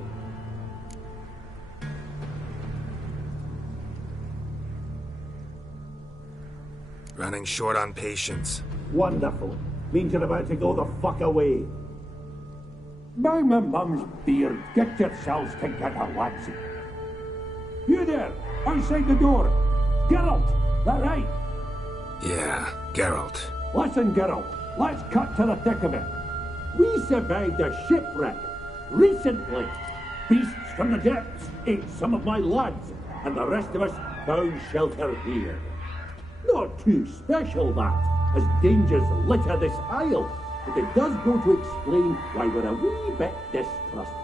Running short on patience. Wonderful. Means you're about to go the fuck away. By my mum's beard, get yourselves together, lads. You there, outside the door. Geralt, that right? Yeah, Geralt. Listen, Geralt, let's cut to the thick of it. We survived a shipwreck recently. Beasts from the depths ate some of my lads, and the rest of us found shelter here. Not too special, that, as dangers litter this isle, but it does go to explain why we're a wee bit distrustful.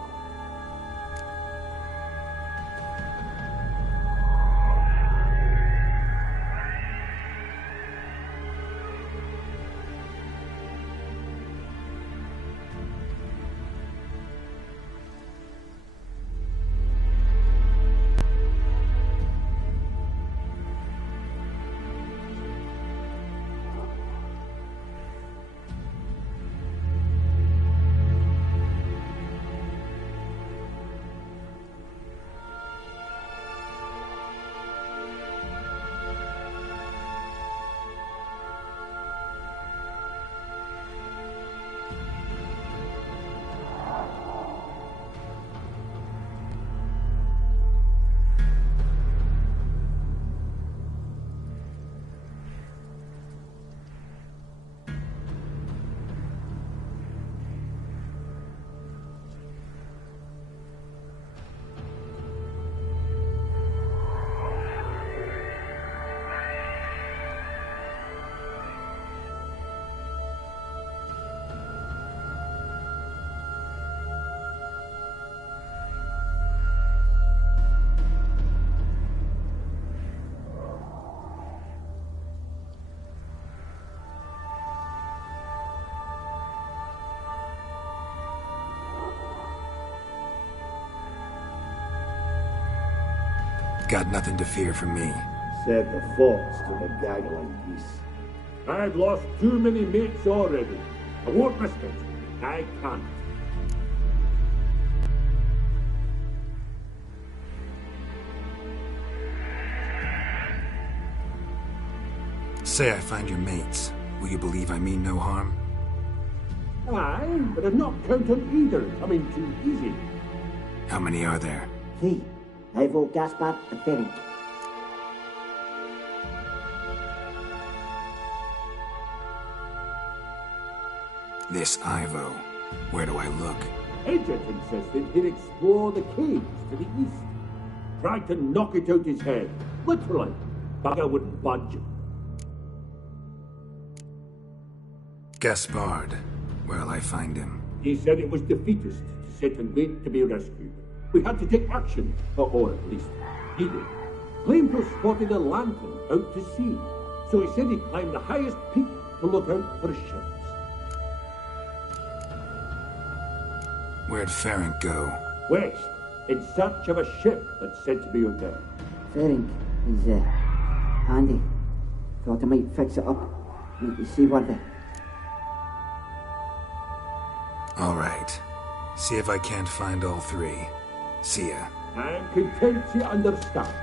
Got nothing to fear from me. Said the fox to the gaggling geese. I've lost too many mates already. I won't risk it. I can't. Say I find your mates. Will you believe I mean no harm? Aye, but I'd not count on either coming too easy. How many are there? 3. Ivo, Gaspard, and Ferenc. This Ivo. Where do I look? Agent insisted he'd explore the caves to the east. Tried to knock it out his head. Literally. Bugger wouldn't budge. Gaspard. Where'll I find him? He said it was defeatist to sit and wait to be rescued. We had to take action, or at least he did. Claimed to have spotted a lantern out to sea, so he said he'd climb the highest peak to look out for ships. Where'd Ferenc go? West, in search of a ship that's said to be out there. Ferenc is handy. Thought I might fix it up. Make you see what the... All right. See if I can't find all 3. See ya. I'm content you understand.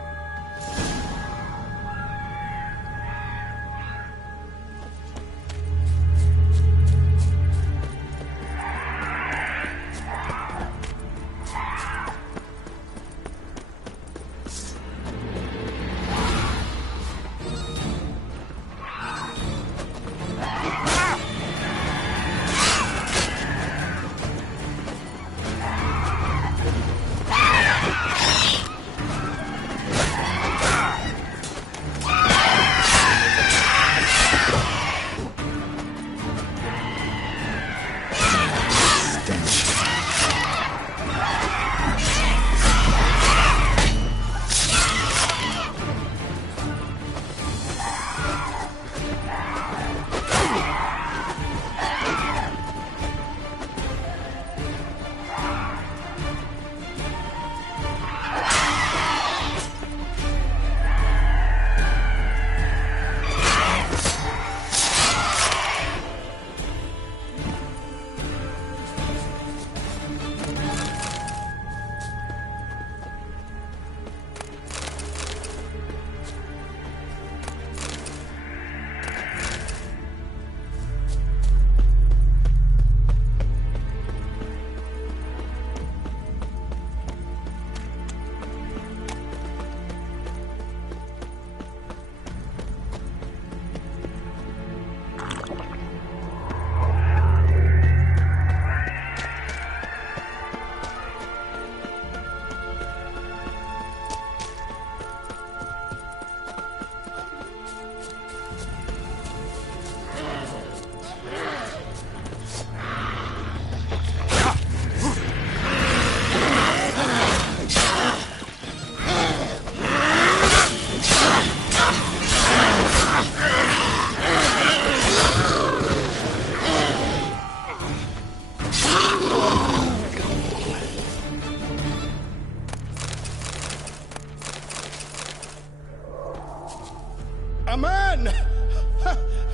A man!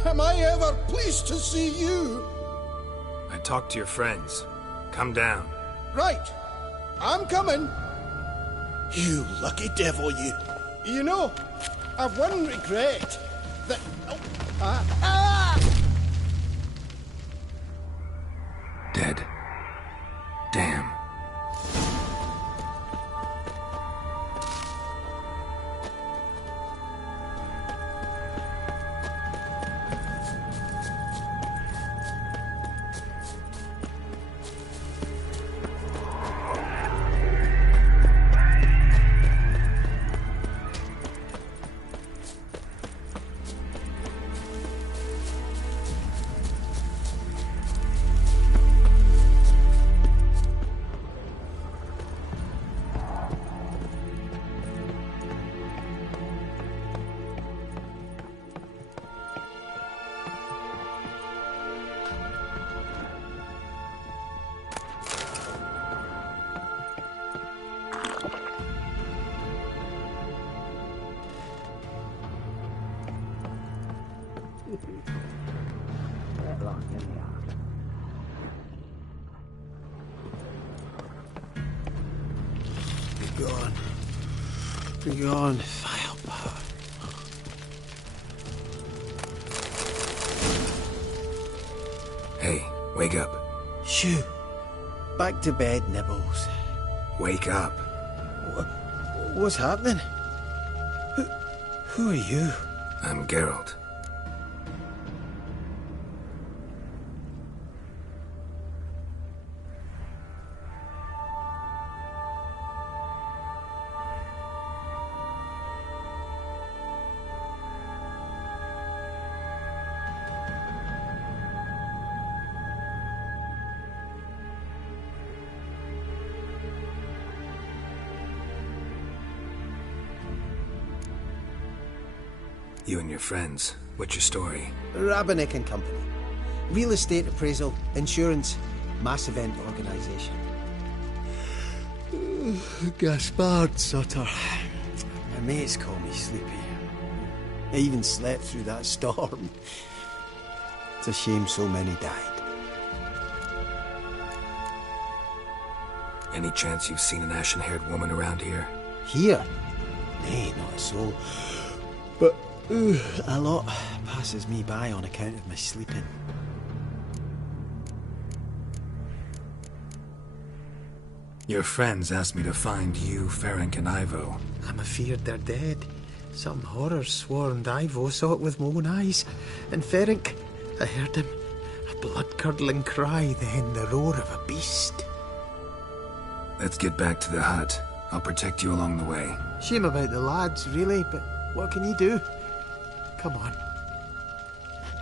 Am I ever pleased to see you? I talked to your friends. Come down. Right. I'm coming. You lucky devil, you. You know, I've one regret. That... Dead. Damn. Be gone, firepower. Hey, wake up. Shoo. Back to bed, Nibbles. Wake up. What's happening? Who are you? I'm Geralt. You and your friends, what's your story? Rabenik and Company. Real estate appraisal, insurance, mass event organisation. Gaspard Sutter. My mates call me Sleepy. I even slept through that storm. It's a shame so many died. Any chance you've seen an ashen-haired woman around here? Here? Nay, not a soul. But a lot passes me by on account of my sleeping. Your friends asked me to find you, Ferenc, and Ivo. I'm afeard they're dead. Some horror swarmed Ivo, saw it with my own eyes. And Ferenc, I heard him. A blood-curdling cry, then the roar of a beast. Let's get back to the hut. I'll protect you along the way. Shame about the lads, really, but what can you do? Come on.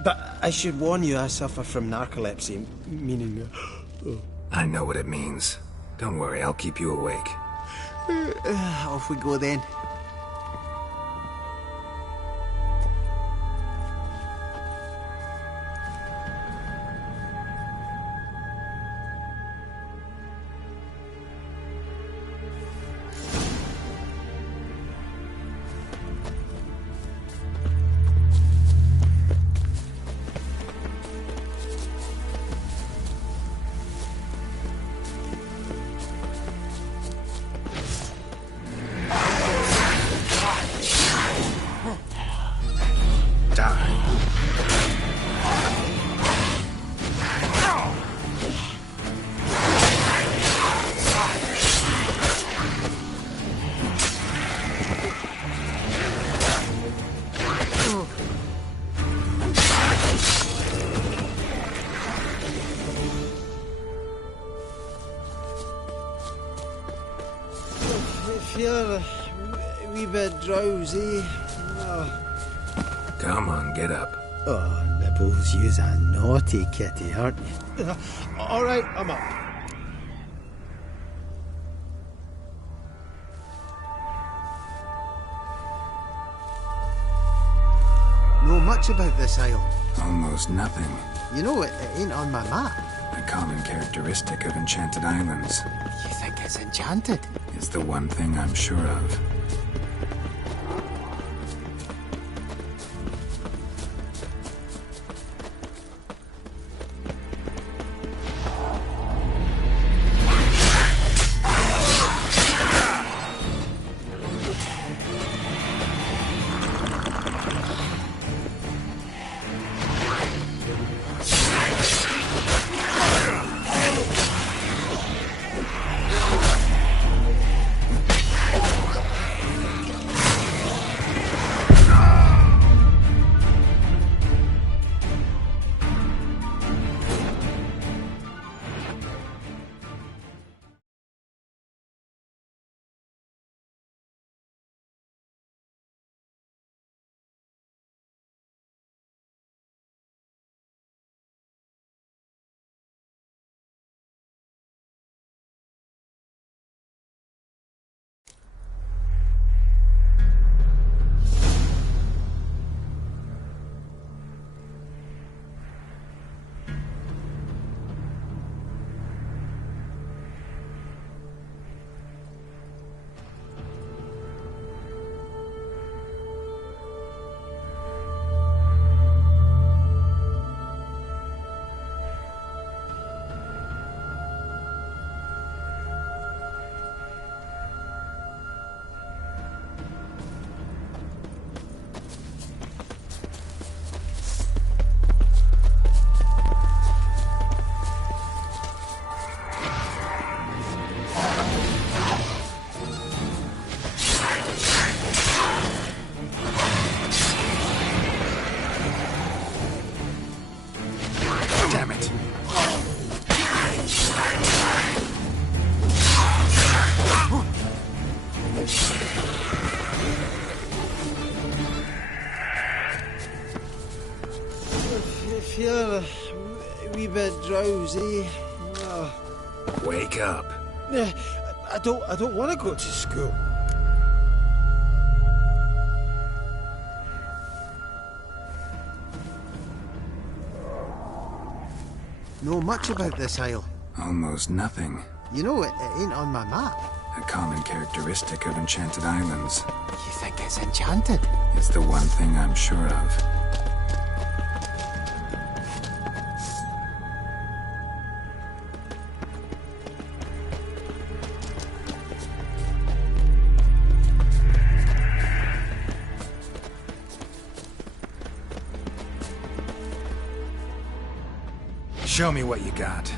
But I should warn you, I suffer from narcolepsy, meaning... I know what it means. Don't worry, I'll keep you awake. Off we go then. Feel a wee bit drowsy. Come on, get up. Oh, Nibbles, you's a naughty kitty, aren't you? All right, I'm up. Know much about this isle? Almost nothing. You know, it ain't on my map. A common characteristic of enchanted islands. You think it's enchanted? It's the one thing I'm sure of. feeling a wee bit drowsy. Wake up. I don't want to go to school. Know much about this isle? Almost nothing. You know, it ain't on my map. A common characteristic of enchanted islands. You think it's enchanted? It's the one thing I'm sure of. Show me what you got.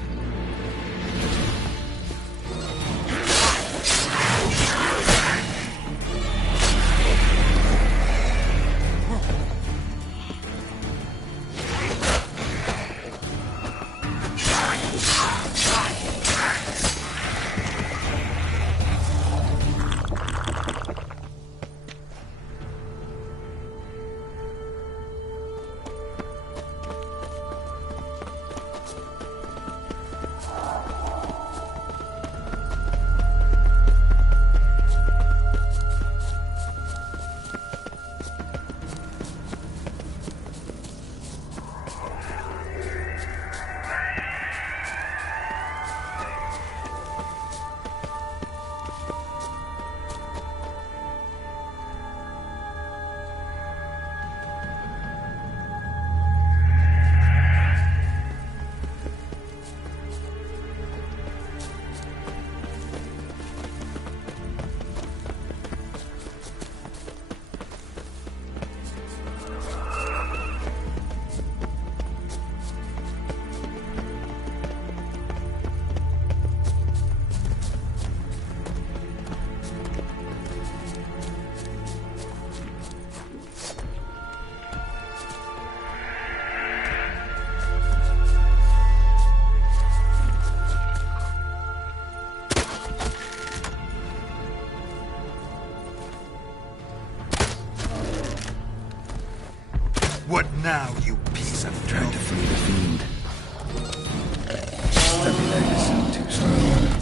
What now, you piece of trying to flee the fiend? Every leg is too strong.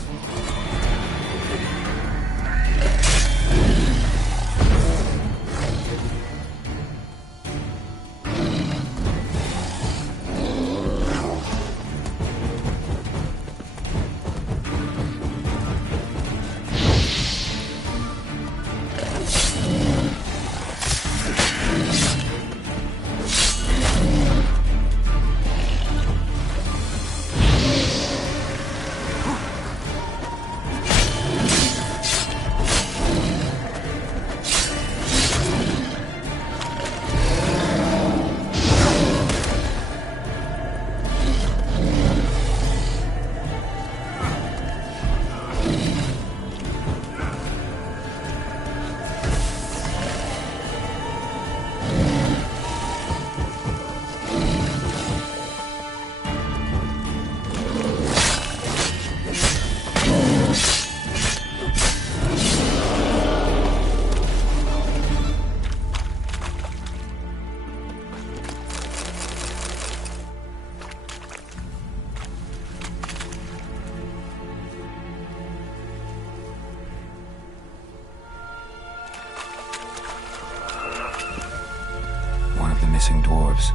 Missing dwarves.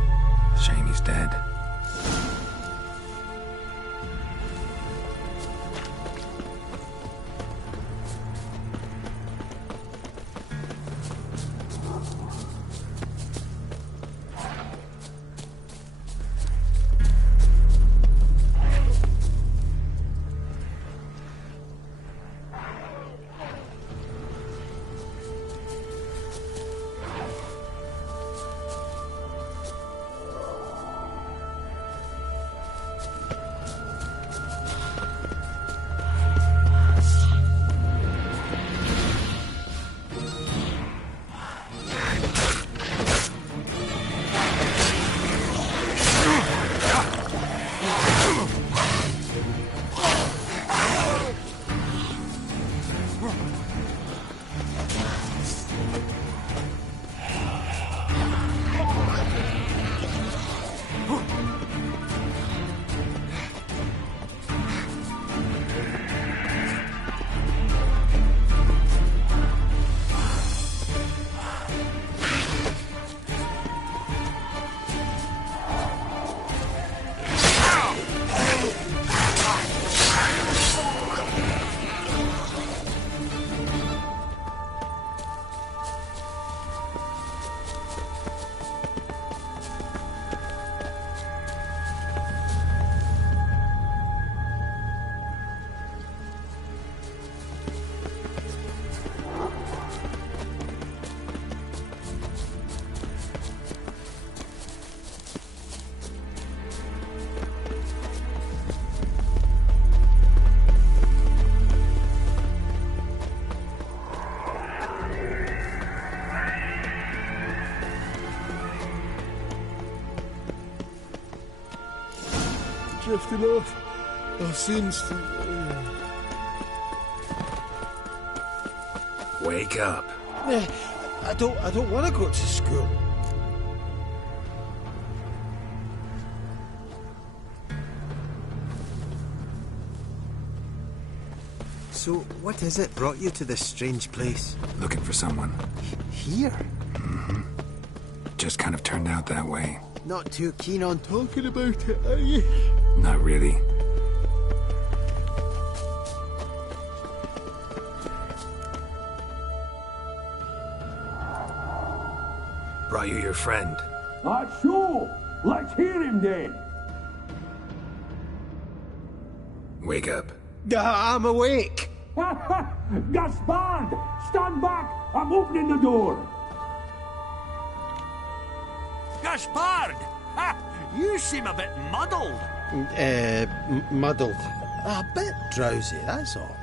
Shame he's dead. drifting off. I'll soon sleep. Wake up. I don't want to go to school. So, what is it brought you to this strange place? Looking for someone. Here? Mm-hmm. Just kind of turned out that way. Not too keen on talking about it, are you? Not really. Brought you your friend. That's so. Let's hear him then. Wake up. I'm awake. Gaspard! Stand back! I'm opening the door! Gaspard! Ha! You seem a bit muddled. Muddled. A bit drowsy, that's all.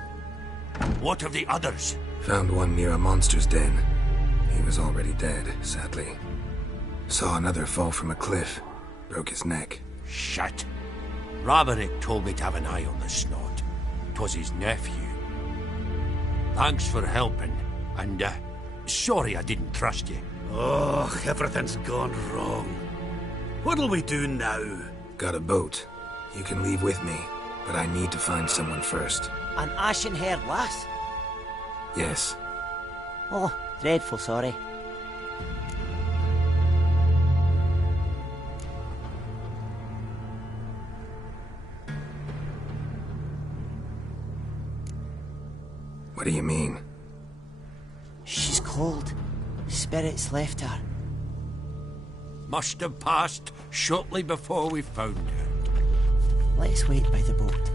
What of the others? Found one near a monster's den. He was already dead, sadly. Saw another fall from a cliff. Broke his neck. Shit. Roderick told me to have an eye on the snot. 'Twas his nephew. Thanks for helping, and sorry I didn't trust you. Oh, everything's gone wrong. What'll we do now? Got a boat. You can leave with me, but I need to find someone first. An ashen-haired lass? Yes. Oh, dreadful sorry. What do you mean? She's cold. Spirits left her. Must have passed shortly before we found her. Let's wait by the boat.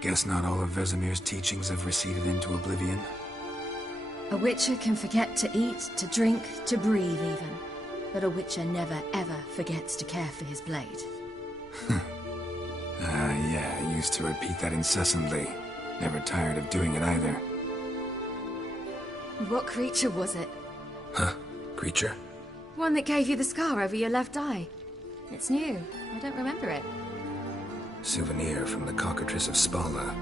Guess not all of Vesemir's teachings have receded into oblivion. A witcher can forget to eat, to drink, to breathe even. But a witcher never ever forgets to care for his blade. Yeah, I used to repeat that incessantly. Never tired of doing it either. What creature was it? Huh? Creature? One that gave you the scar over your left eye. It's new. I don't remember it. Souvenir from the Cockatrice of Spala.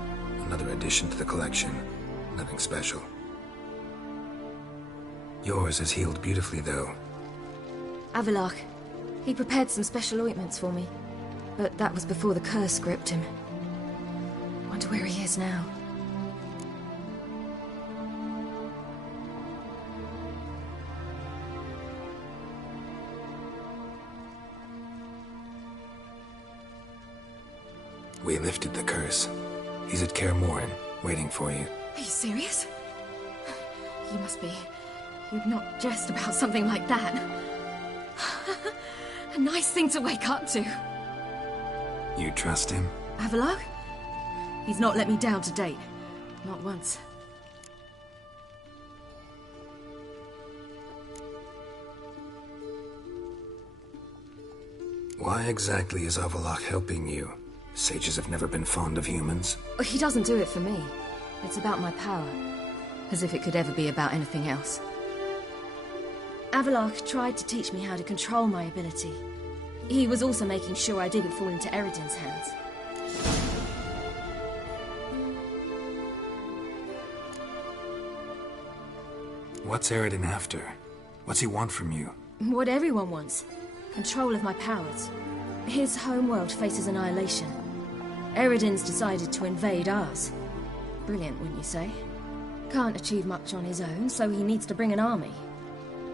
Another addition to the collection. Nothing special. Yours is healed beautifully, though. Avallac'h. He prepared some special ointments for me. But that was before the curse gripped him. Wonder where he is now. We lifted the curse. He's at Kaer Morhen, waiting for you. Are you serious? You must be. You'd not jest about something like that. A nice thing to wake up to. You trust him? Avallac'h? He's not let me down to date. Not once. Why exactly is Avallac'h helping you? Sages have never been fond of humans. He doesn't do it for me. It's about my power. As if it could ever be about anything else. Avallac'h tried to teach me how to control my ability. He was also making sure I didn't fall into Eredin's hands. What's Eredin after? What's he want from you? What everyone wants. Control of my powers. His homeworld faces annihilation. Eredin's decided to invade ours. Brilliant, wouldn't you say? Can't achieve much on his own, so he needs to bring an army.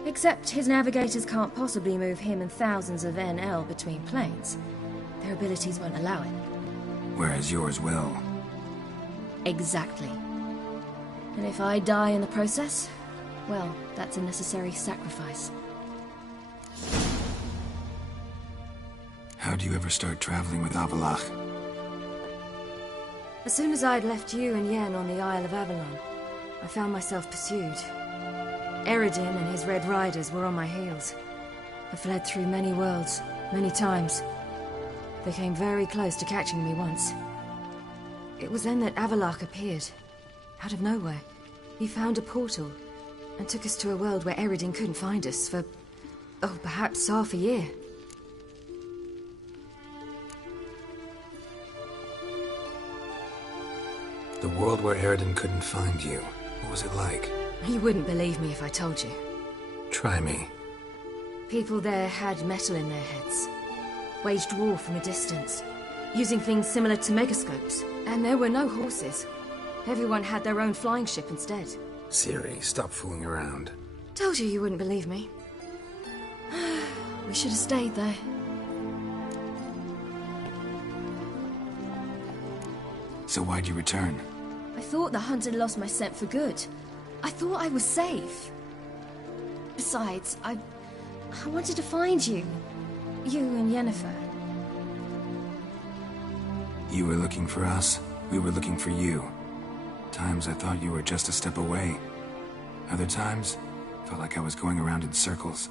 Except his navigators can't possibly move him and thousands of NL between planes. Their abilities won't allow it. Whereas yours will. Exactly. And if I die in the process, well, that's a necessary sacrifice. How'd you ever start traveling with Avallac'h? As soon as I'd left you and Yen on the Isle of Avalon, I found myself pursued. Eredin and his Red Riders were on my heels. I fled through many worlds, many times. They came very close to catching me once. It was then that Avallac'h appeared, out of nowhere. He found a portal, and took us to a world where Eredin couldn't find us for, oh, perhaps half a year. The world where Eredin couldn't find you. What was it like? You wouldn't believe me if I told you. Try me. People there had metal in their heads. Waged war from a distance, using things similar to megascopes. And there were no horses. Everyone had their own flying ship instead. Ciri, stop fooling around. Told you wouldn't believe me. We should have stayed there. So why'd you return? I thought the hunt had lost my scent for good. I thought I was safe. Besides, I wanted to find you. You and Yennefer. You were looking for us. We were looking for you. Times I thought you were just a step away. Other times, felt like I was going around in circles.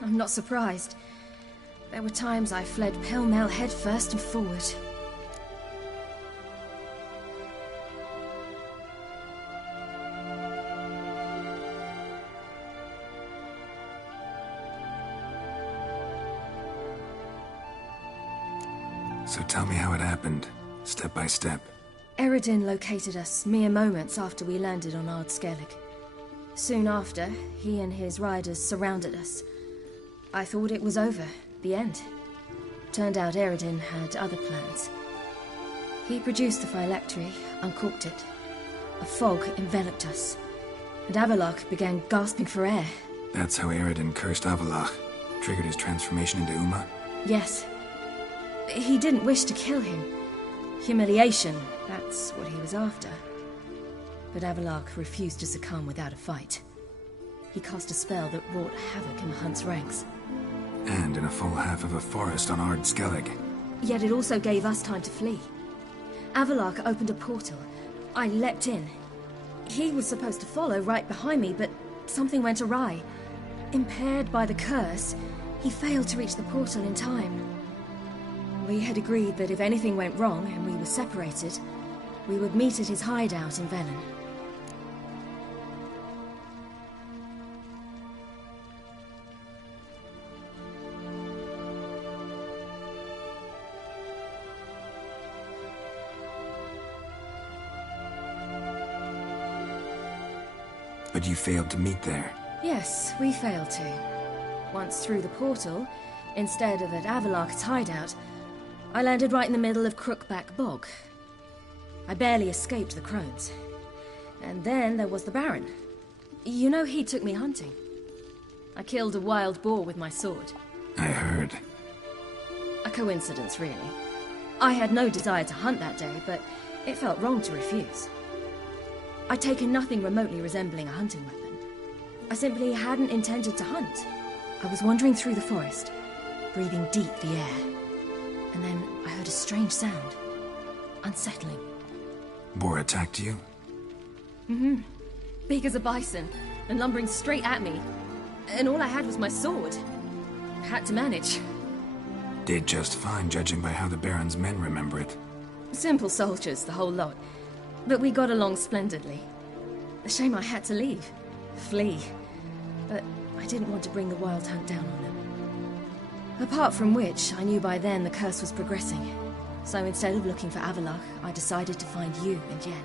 I'm not surprised. There were times I fled pell-mell head first and forward. So tell me how it happened, step by step. Eredin located us mere moments after we landed on Ard Skellig. Soon after, he and his riders surrounded us. I thought it was over, the end. Turned out Eredin had other plans. He produced the phylactery, uncorked it. A fog enveloped us, and Avallac'h began gasping for air. That's how Eredin cursed Avallac'h, triggered his transformation into Uma? Yes. He didn't wish to kill him. Humiliation, that's what he was after. But Avallac'h refused to succumb without a fight. He cast a spell that wrought havoc in the Hunt's ranks. And in a full half of a forest on Ard Skellig. Yet it also gave us time to flee. Avallac'h opened a portal. I leapt in. He was supposed to follow right behind me, but something went awry. Impaired by the curse, he failed to reach the portal in time. We had agreed that if anything went wrong and we were separated, we would meet at his hideout in Velen. But you failed to meet there. Yes, we failed to. Once through the portal, instead of at Avalok's hideout, I landed right in the middle of Crookback Bog. I barely escaped the crones. And then there was the Baron. You know, he took me hunting. I killed a wild boar with my sword. I heard. A coincidence, really. I had no desire to hunt that day, but it felt wrong to refuse. I'd taken nothing remotely resembling a hunting weapon. I simply hadn't intended to hunt. I was wandering through the forest, breathing deep the air. And then I heard a strange sound. Unsettling. Boar attacked you? Mm-hmm. Big as a bison, and lumbering straight at me. And all I had was my sword. Had to manage. Did just fine, judging by how the Baron's men remember it. Simple soldiers, the whole lot. But we got along splendidly. A shame I had to leave. Flee. But I didn't want to bring the wild hunt down on them. Apart from which, I knew by then the curse was progressing. So instead of looking for Avalok, I decided to find you and Yen.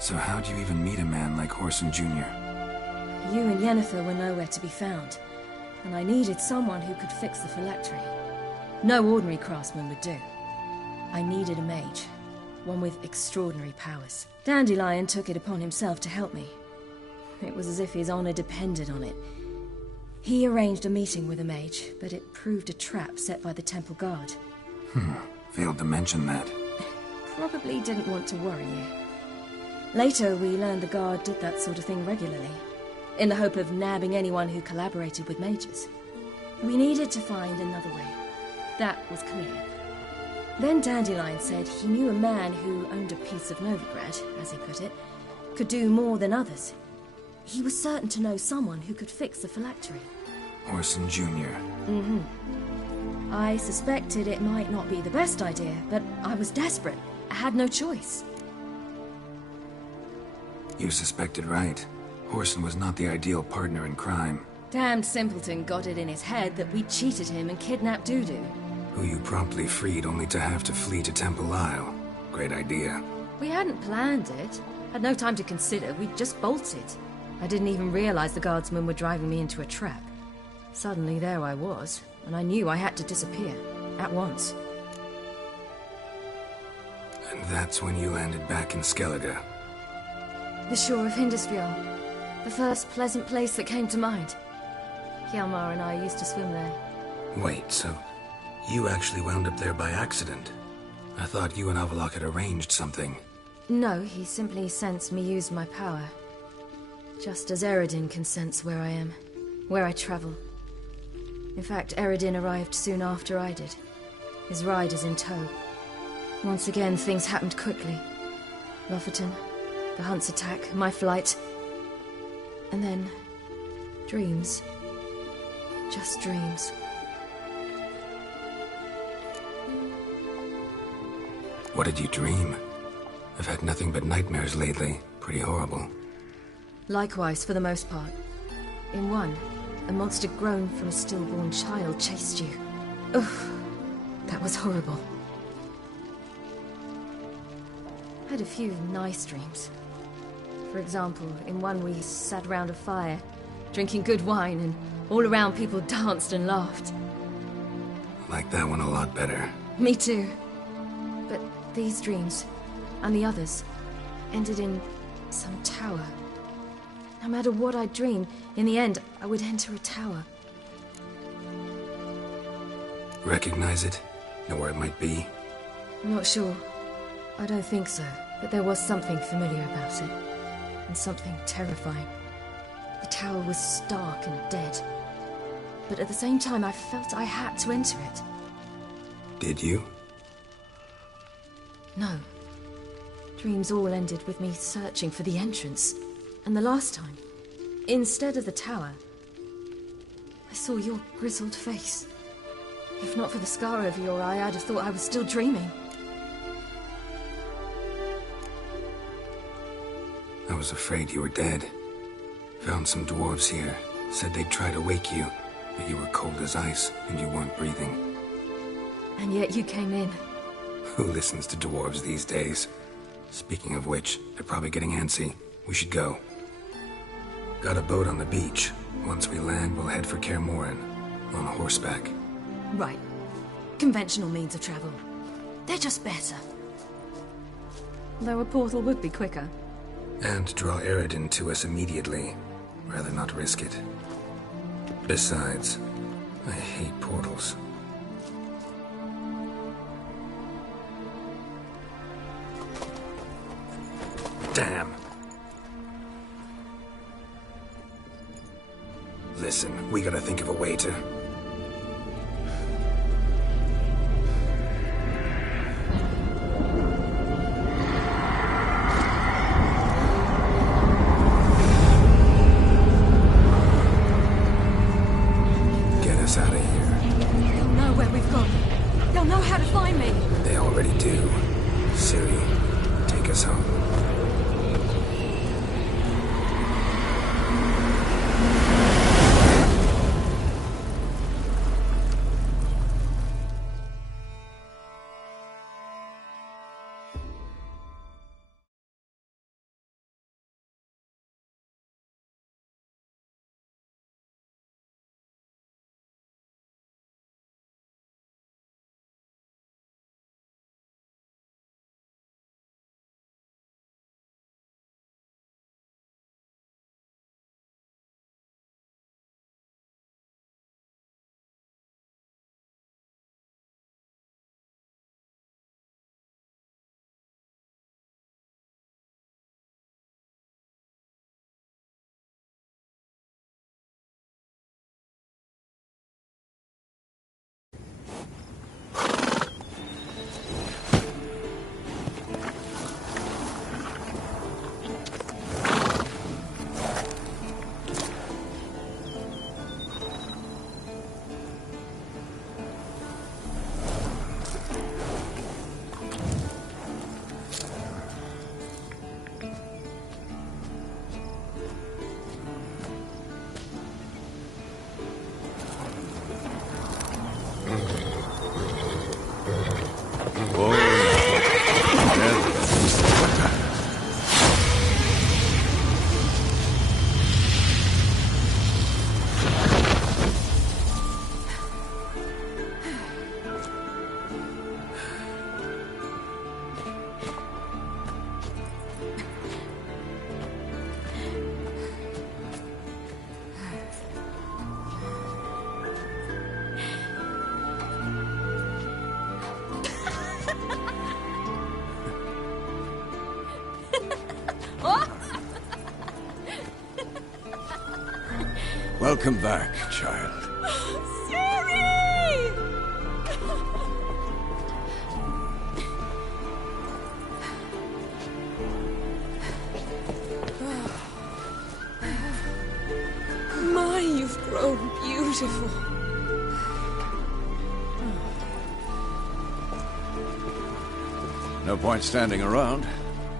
So how'd you even meet a man like Horson Jr.? You and Yennefer were nowhere to be found, and I needed someone who could fix the phylactery. No ordinary craftsman would do. I needed a mage, one with extraordinary powers. Dandelion took it upon himself to help me. It was as if his honor depended on it. He arranged a meeting with a mage, but it proved a trap set by the temple guard. Failed to mention that. Probably didn't want to worry you. Later, we learned the guard did that sort of thing regularly, in the hope of nabbing anyone who collaborated with mages. We needed to find another way. That was clear. Then Dandelion said he knew a man who owned a piece of Novigrad, as he put it, could do more than others. He was certain to know someone who could fix the phylactery. Horson Jr. Mm-hmm. I suspected it might not be the best idea, but I was desperate. I had no choice. You suspected right. Horson was not the ideal partner in crime. Damned simpleton got it in his head that we cheated him and kidnapped Dudu. Who you promptly freed only to have to flee to Temple Isle. Great idea. We hadn't planned it. Had no time to consider, we just bolted. I didn't even realize the guardsmen were driving me into a trap. Suddenly there I was, and I knew I had to disappear. At once. And that's when you landed back in Skellige. The shore of Hindisfjord. The first pleasant place that came to mind. Hjalmar and I used to swim there. Wait, so you actually wound up there by accident? I thought you and Avalok had arranged something. No, he simply sensed me use my power. Just as Eredin can sense where I am, where I travel. In fact, Eredin arrived soon after I did. His riders in tow. Once again, things happened quickly. Lofoten, the hunt's attack, my flight. And then, dreams. Just dreams. What did you dream? I've had nothing but nightmares lately. Pretty horrible. Likewise, for the most part. In one, a monster grown from a stillborn child chased you. Ugh, that was horrible. I had a few nice dreams. For example, in one we sat around a fire, drinking good wine, and all around people danced and laughed. Like that one a lot better. Me too. But these dreams, and the others, ended in some tower. No matter what I dreamed, in the end, I would enter a tower. Recognize it? Know where it might be? I'm not sure. I don't think so, but there was something familiar about it. And something terrifying. The tower was stark and dead. but at the same time I felt I had to enter it. Did you? No. Dreams all ended with me searching for the entrance. And the last time, instead of the tower, I saw your grizzled face. If not for the scar over your eye, I'd have thought I was still dreaming. I was afraid you were dead. Found some dwarves here. Said they'd try to wake you, but you were cold as ice and you weren't breathing. And yet you came in. Who listens to dwarves these days? Speaking of which, they're probably getting antsy. We should go. Got a boat on the beach. Once we land, we'll head for Kaer Morhen. On horseback. Right. Conventional means of travel. They're just better. Though a portal would be quicker. And draw Eredin to us immediately. Rather not risk it. Besides, I hate portals. Damn. Listen, we gotta think of a way to... Get us out of here. They'll know where we've gone. They'll know how to find me. They already do. Ciri, take us home. Welcome back, child. My, you've grown beautiful. No point standing around.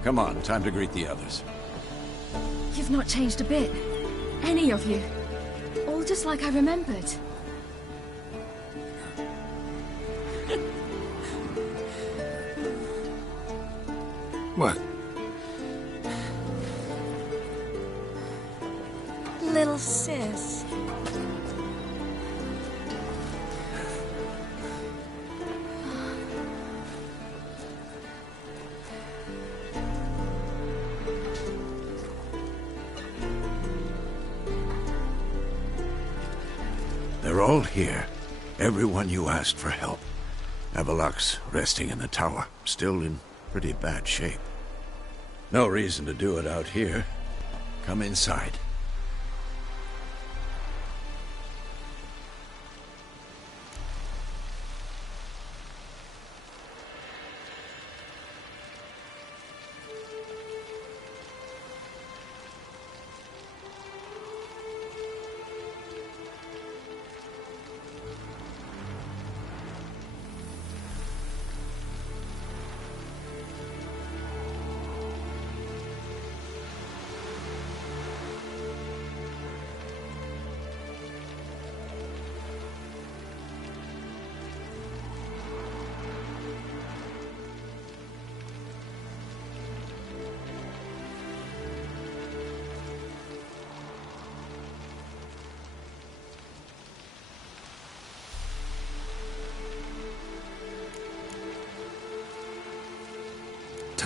Come on, time to greet the others. You've not changed a bit. Any of you. All just like I remembered. What? Little sis. They're all here. Everyone you asked for help. Avalok's resting in the tower, still in pretty bad shape. No reason to do it out here. Come inside.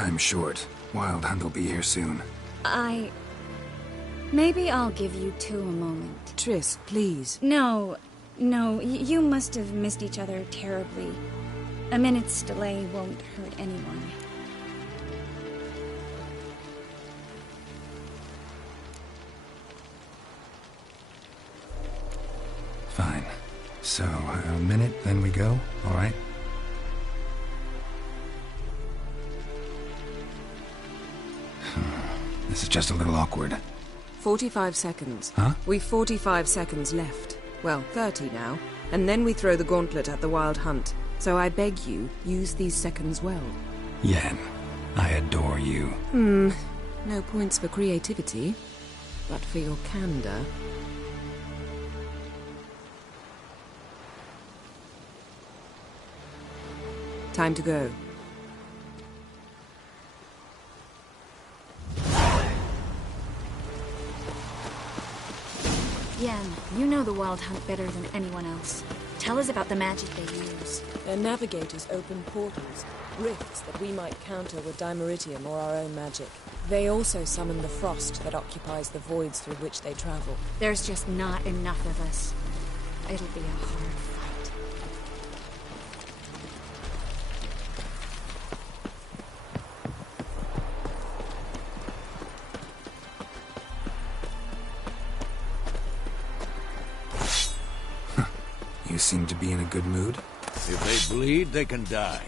Time's short. Wild Hunt will be here soon. Maybe I'll give you two a moment. Triss, please. No, you must have missed each other terribly. A minute's delay won't hurt anyone. Fine. So, a minute, then we go, alright? This is just a little awkward. 45 seconds. Huh? We've 45 seconds left. Well, 30 now. And then we throw the gauntlet at the Wild Hunt. So I beg you, use these seconds well. Yen, I adore you. No points for creativity, but for your candor. Time to go. Yen, you know the Wild Hunt better than anyone else. Tell us about the magic they use. Their navigators open portals, rifts that we might counter with Dimeritium or our own magic. They also summon the frost that occupies the voids through which they travel. There's just not enough of us. It'll be a hard fight. You seem to be in a good mood. If they bleed, they can die.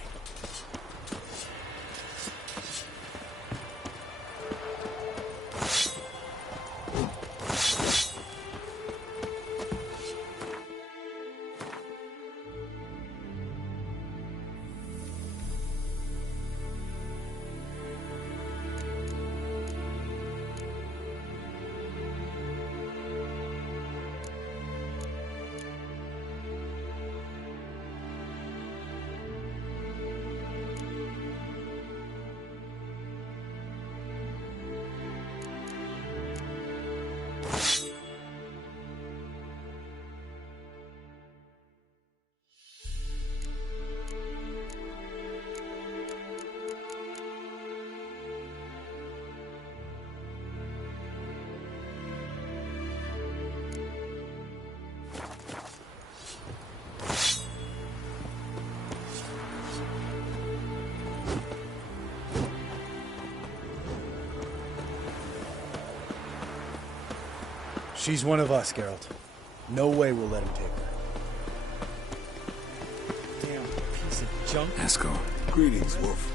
She's one of us, Geralt. No way we'll let him take her. Damn piece of junk. Esco. Greetings, Wolf.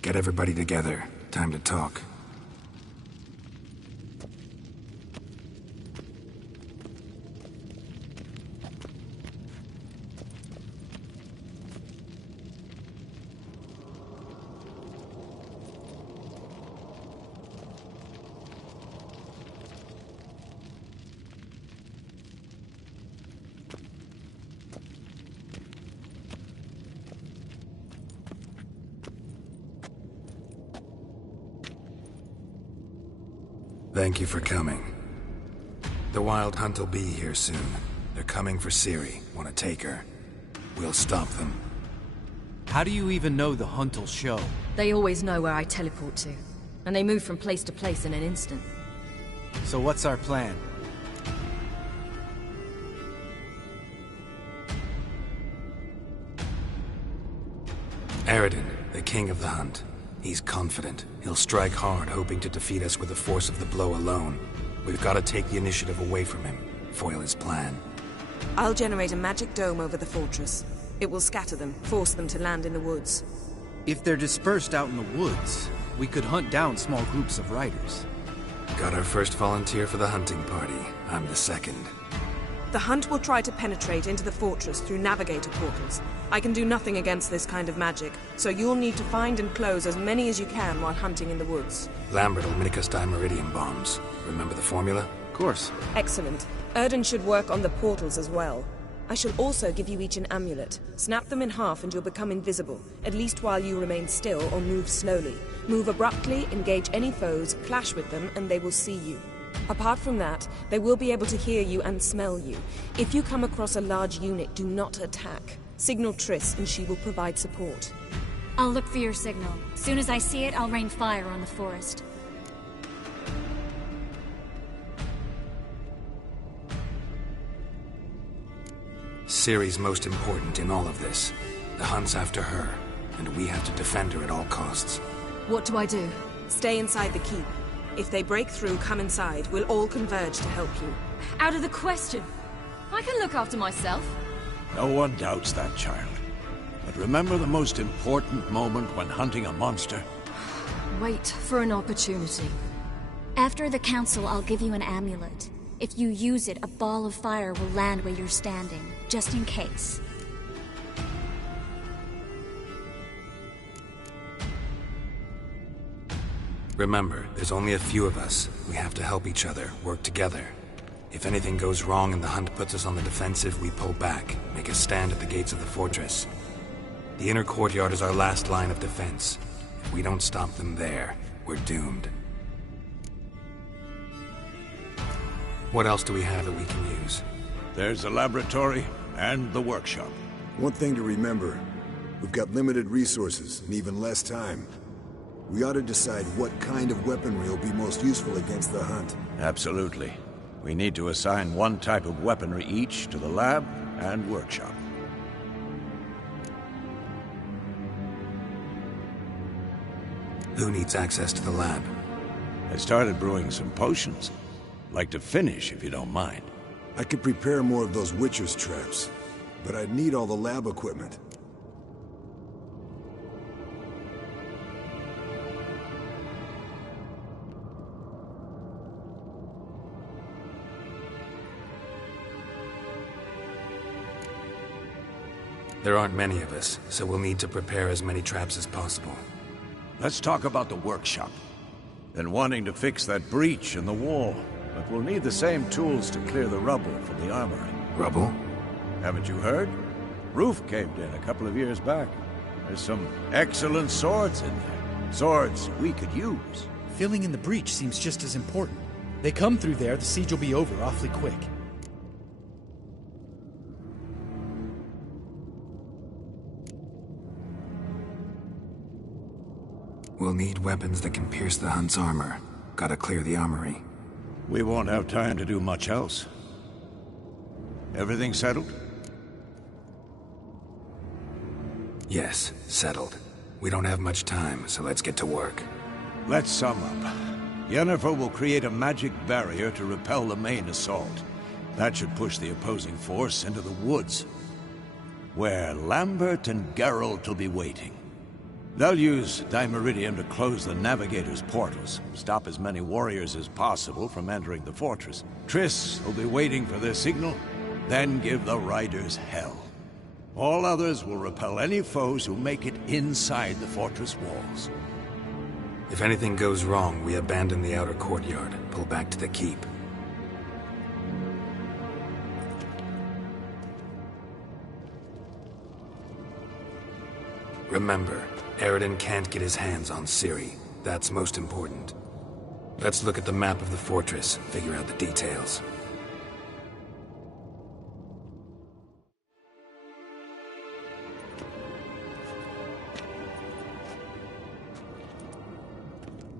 Get everybody together. Time to talk. Thank you for coming. The Wild Hunt will be here soon. They're coming for Ciri. Want to take her? We'll stop them. How do you even know the Hunt will show? They always know where I teleport to, and they move from place to place in an instant. So what's our plan? Eredin, the king of the Hunt. He's confident. He'll strike hard, hoping to defeat us with the force of the blow alone. We've got to take the initiative away from him. Foil his plan. I'll generate a magic dome over the fortress. It will scatter them, force them to land in the woods. If they're dispersed out in the woods, we could hunt down small groups of riders. Got our first volunteer for the hunting party. I'm the second. The hunt will try to penetrate into the fortress through navigator portals. I can do nothing against this kind of magic, so you'll need to find and close as many as you can while hunting in the woods. Lambert will make us dimeridium bombs. Remember the formula? Of course. Excellent. Erden should work on the portals as well. I shall also give you each an amulet. Snap them in half and you'll become invisible, at least while you remain still or move slowly. Move abruptly, engage any foes, clash with them, and they will see you. Apart from that, they will be able to hear you and smell you. If you come across a large unit, do not attack. Signal Triss and she will provide support. I'll look for your signal. As soon as I see it, I'll rain fire on the forest. Ciri's most important in all of this. The hunt's after her, and we have to defend her at all costs. What do I do? Stay inside the keep. If they break through, come inside. We'll all converge to help you. Out of the question. I can look after myself. No one doubts that, child. But remember the most important moment when hunting a monster? Wait for an opportunity. After the council, I'll give you an amulet. If you use it, a ball of fire will land where you're standing, just in case. Remember, there's only a few of us. We have to help each other, work together. If anything goes wrong and the hunt puts us on the defensive, we pull back, make a stand at the gates of the fortress. The inner courtyard is our last line of defense. If we don't stop them there, we're doomed. What else do we have that we can use? There's the laboratory and the workshop. One thing to remember, we've got limited resources and even less time. We ought to decide what kind of weaponry will be most useful against the hunt. Absolutely. We need to assign one type of weaponry each to the lab and workshop. Who needs access to the lab? I started brewing some potions. Like to finish, if you don't mind. I could prepare more of those Witcher's traps, but I'd need all the lab equipment. There aren't many of us, so we'll need to prepare as many traps as possible. Let's talk about the workshop. Been wanting to fix that breach in the wall, but we'll need the same tools to clear the rubble from the armory. Rubble? Haven't you heard? Roof caved in a couple of years back. There's some excellent swords in there. Swords we could use. Filling in the breach seems just as important. They come through there, the siege will be over awfully quick. We'll need weapons that can pierce the hunt's armor. Gotta clear the armory. We won't have time to do much else. Everything settled? Yes, settled. We don't have much time, so let's get to work. Let's sum up. Yennefer will create a magic barrier to repel the main assault. That should push the opposing force into the woods, where Lambert and Geralt will be waiting. They'll use dimeridium to close the navigator's portals, stop as many warriors as possible from entering the fortress. Triss will be waiting for their signal, then give the riders hell. All others will repel any foes who make it inside the fortress walls. If anything goes wrong, we abandon the outer courtyard, pull back to the keep. Remember, Eridan can't get his hands on Ciri. That's most important. Let's look at the map of the fortress, figure out the details.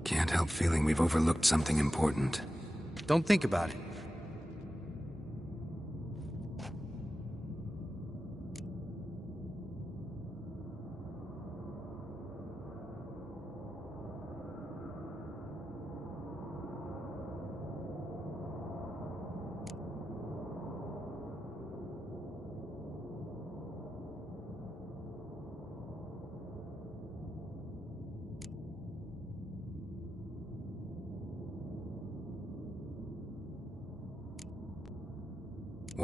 Can't help feeling we've overlooked something important. Don't think about it.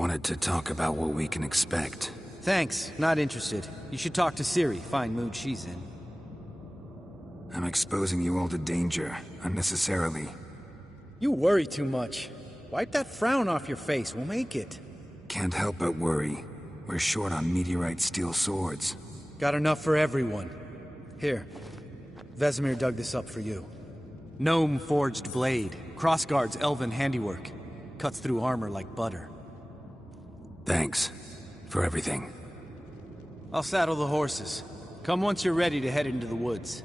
Wanted to talk about what we can expect. Thanks, not interested. You should talk to Ciri, fine mood she's in. I'm exposing you all to danger, unnecessarily. You worry too much. Wipe that frown off your face, we'll make it. Can't help but worry. We're short on meteorite steel swords. Got enough for everyone. Here, Vesemir dug this up for you. Gnome-forged blade. Crossguard's elven handiwork. Cuts through armor like butter. Thanks. For everything. I'll saddle the horses. Come once you're ready to head into the woods.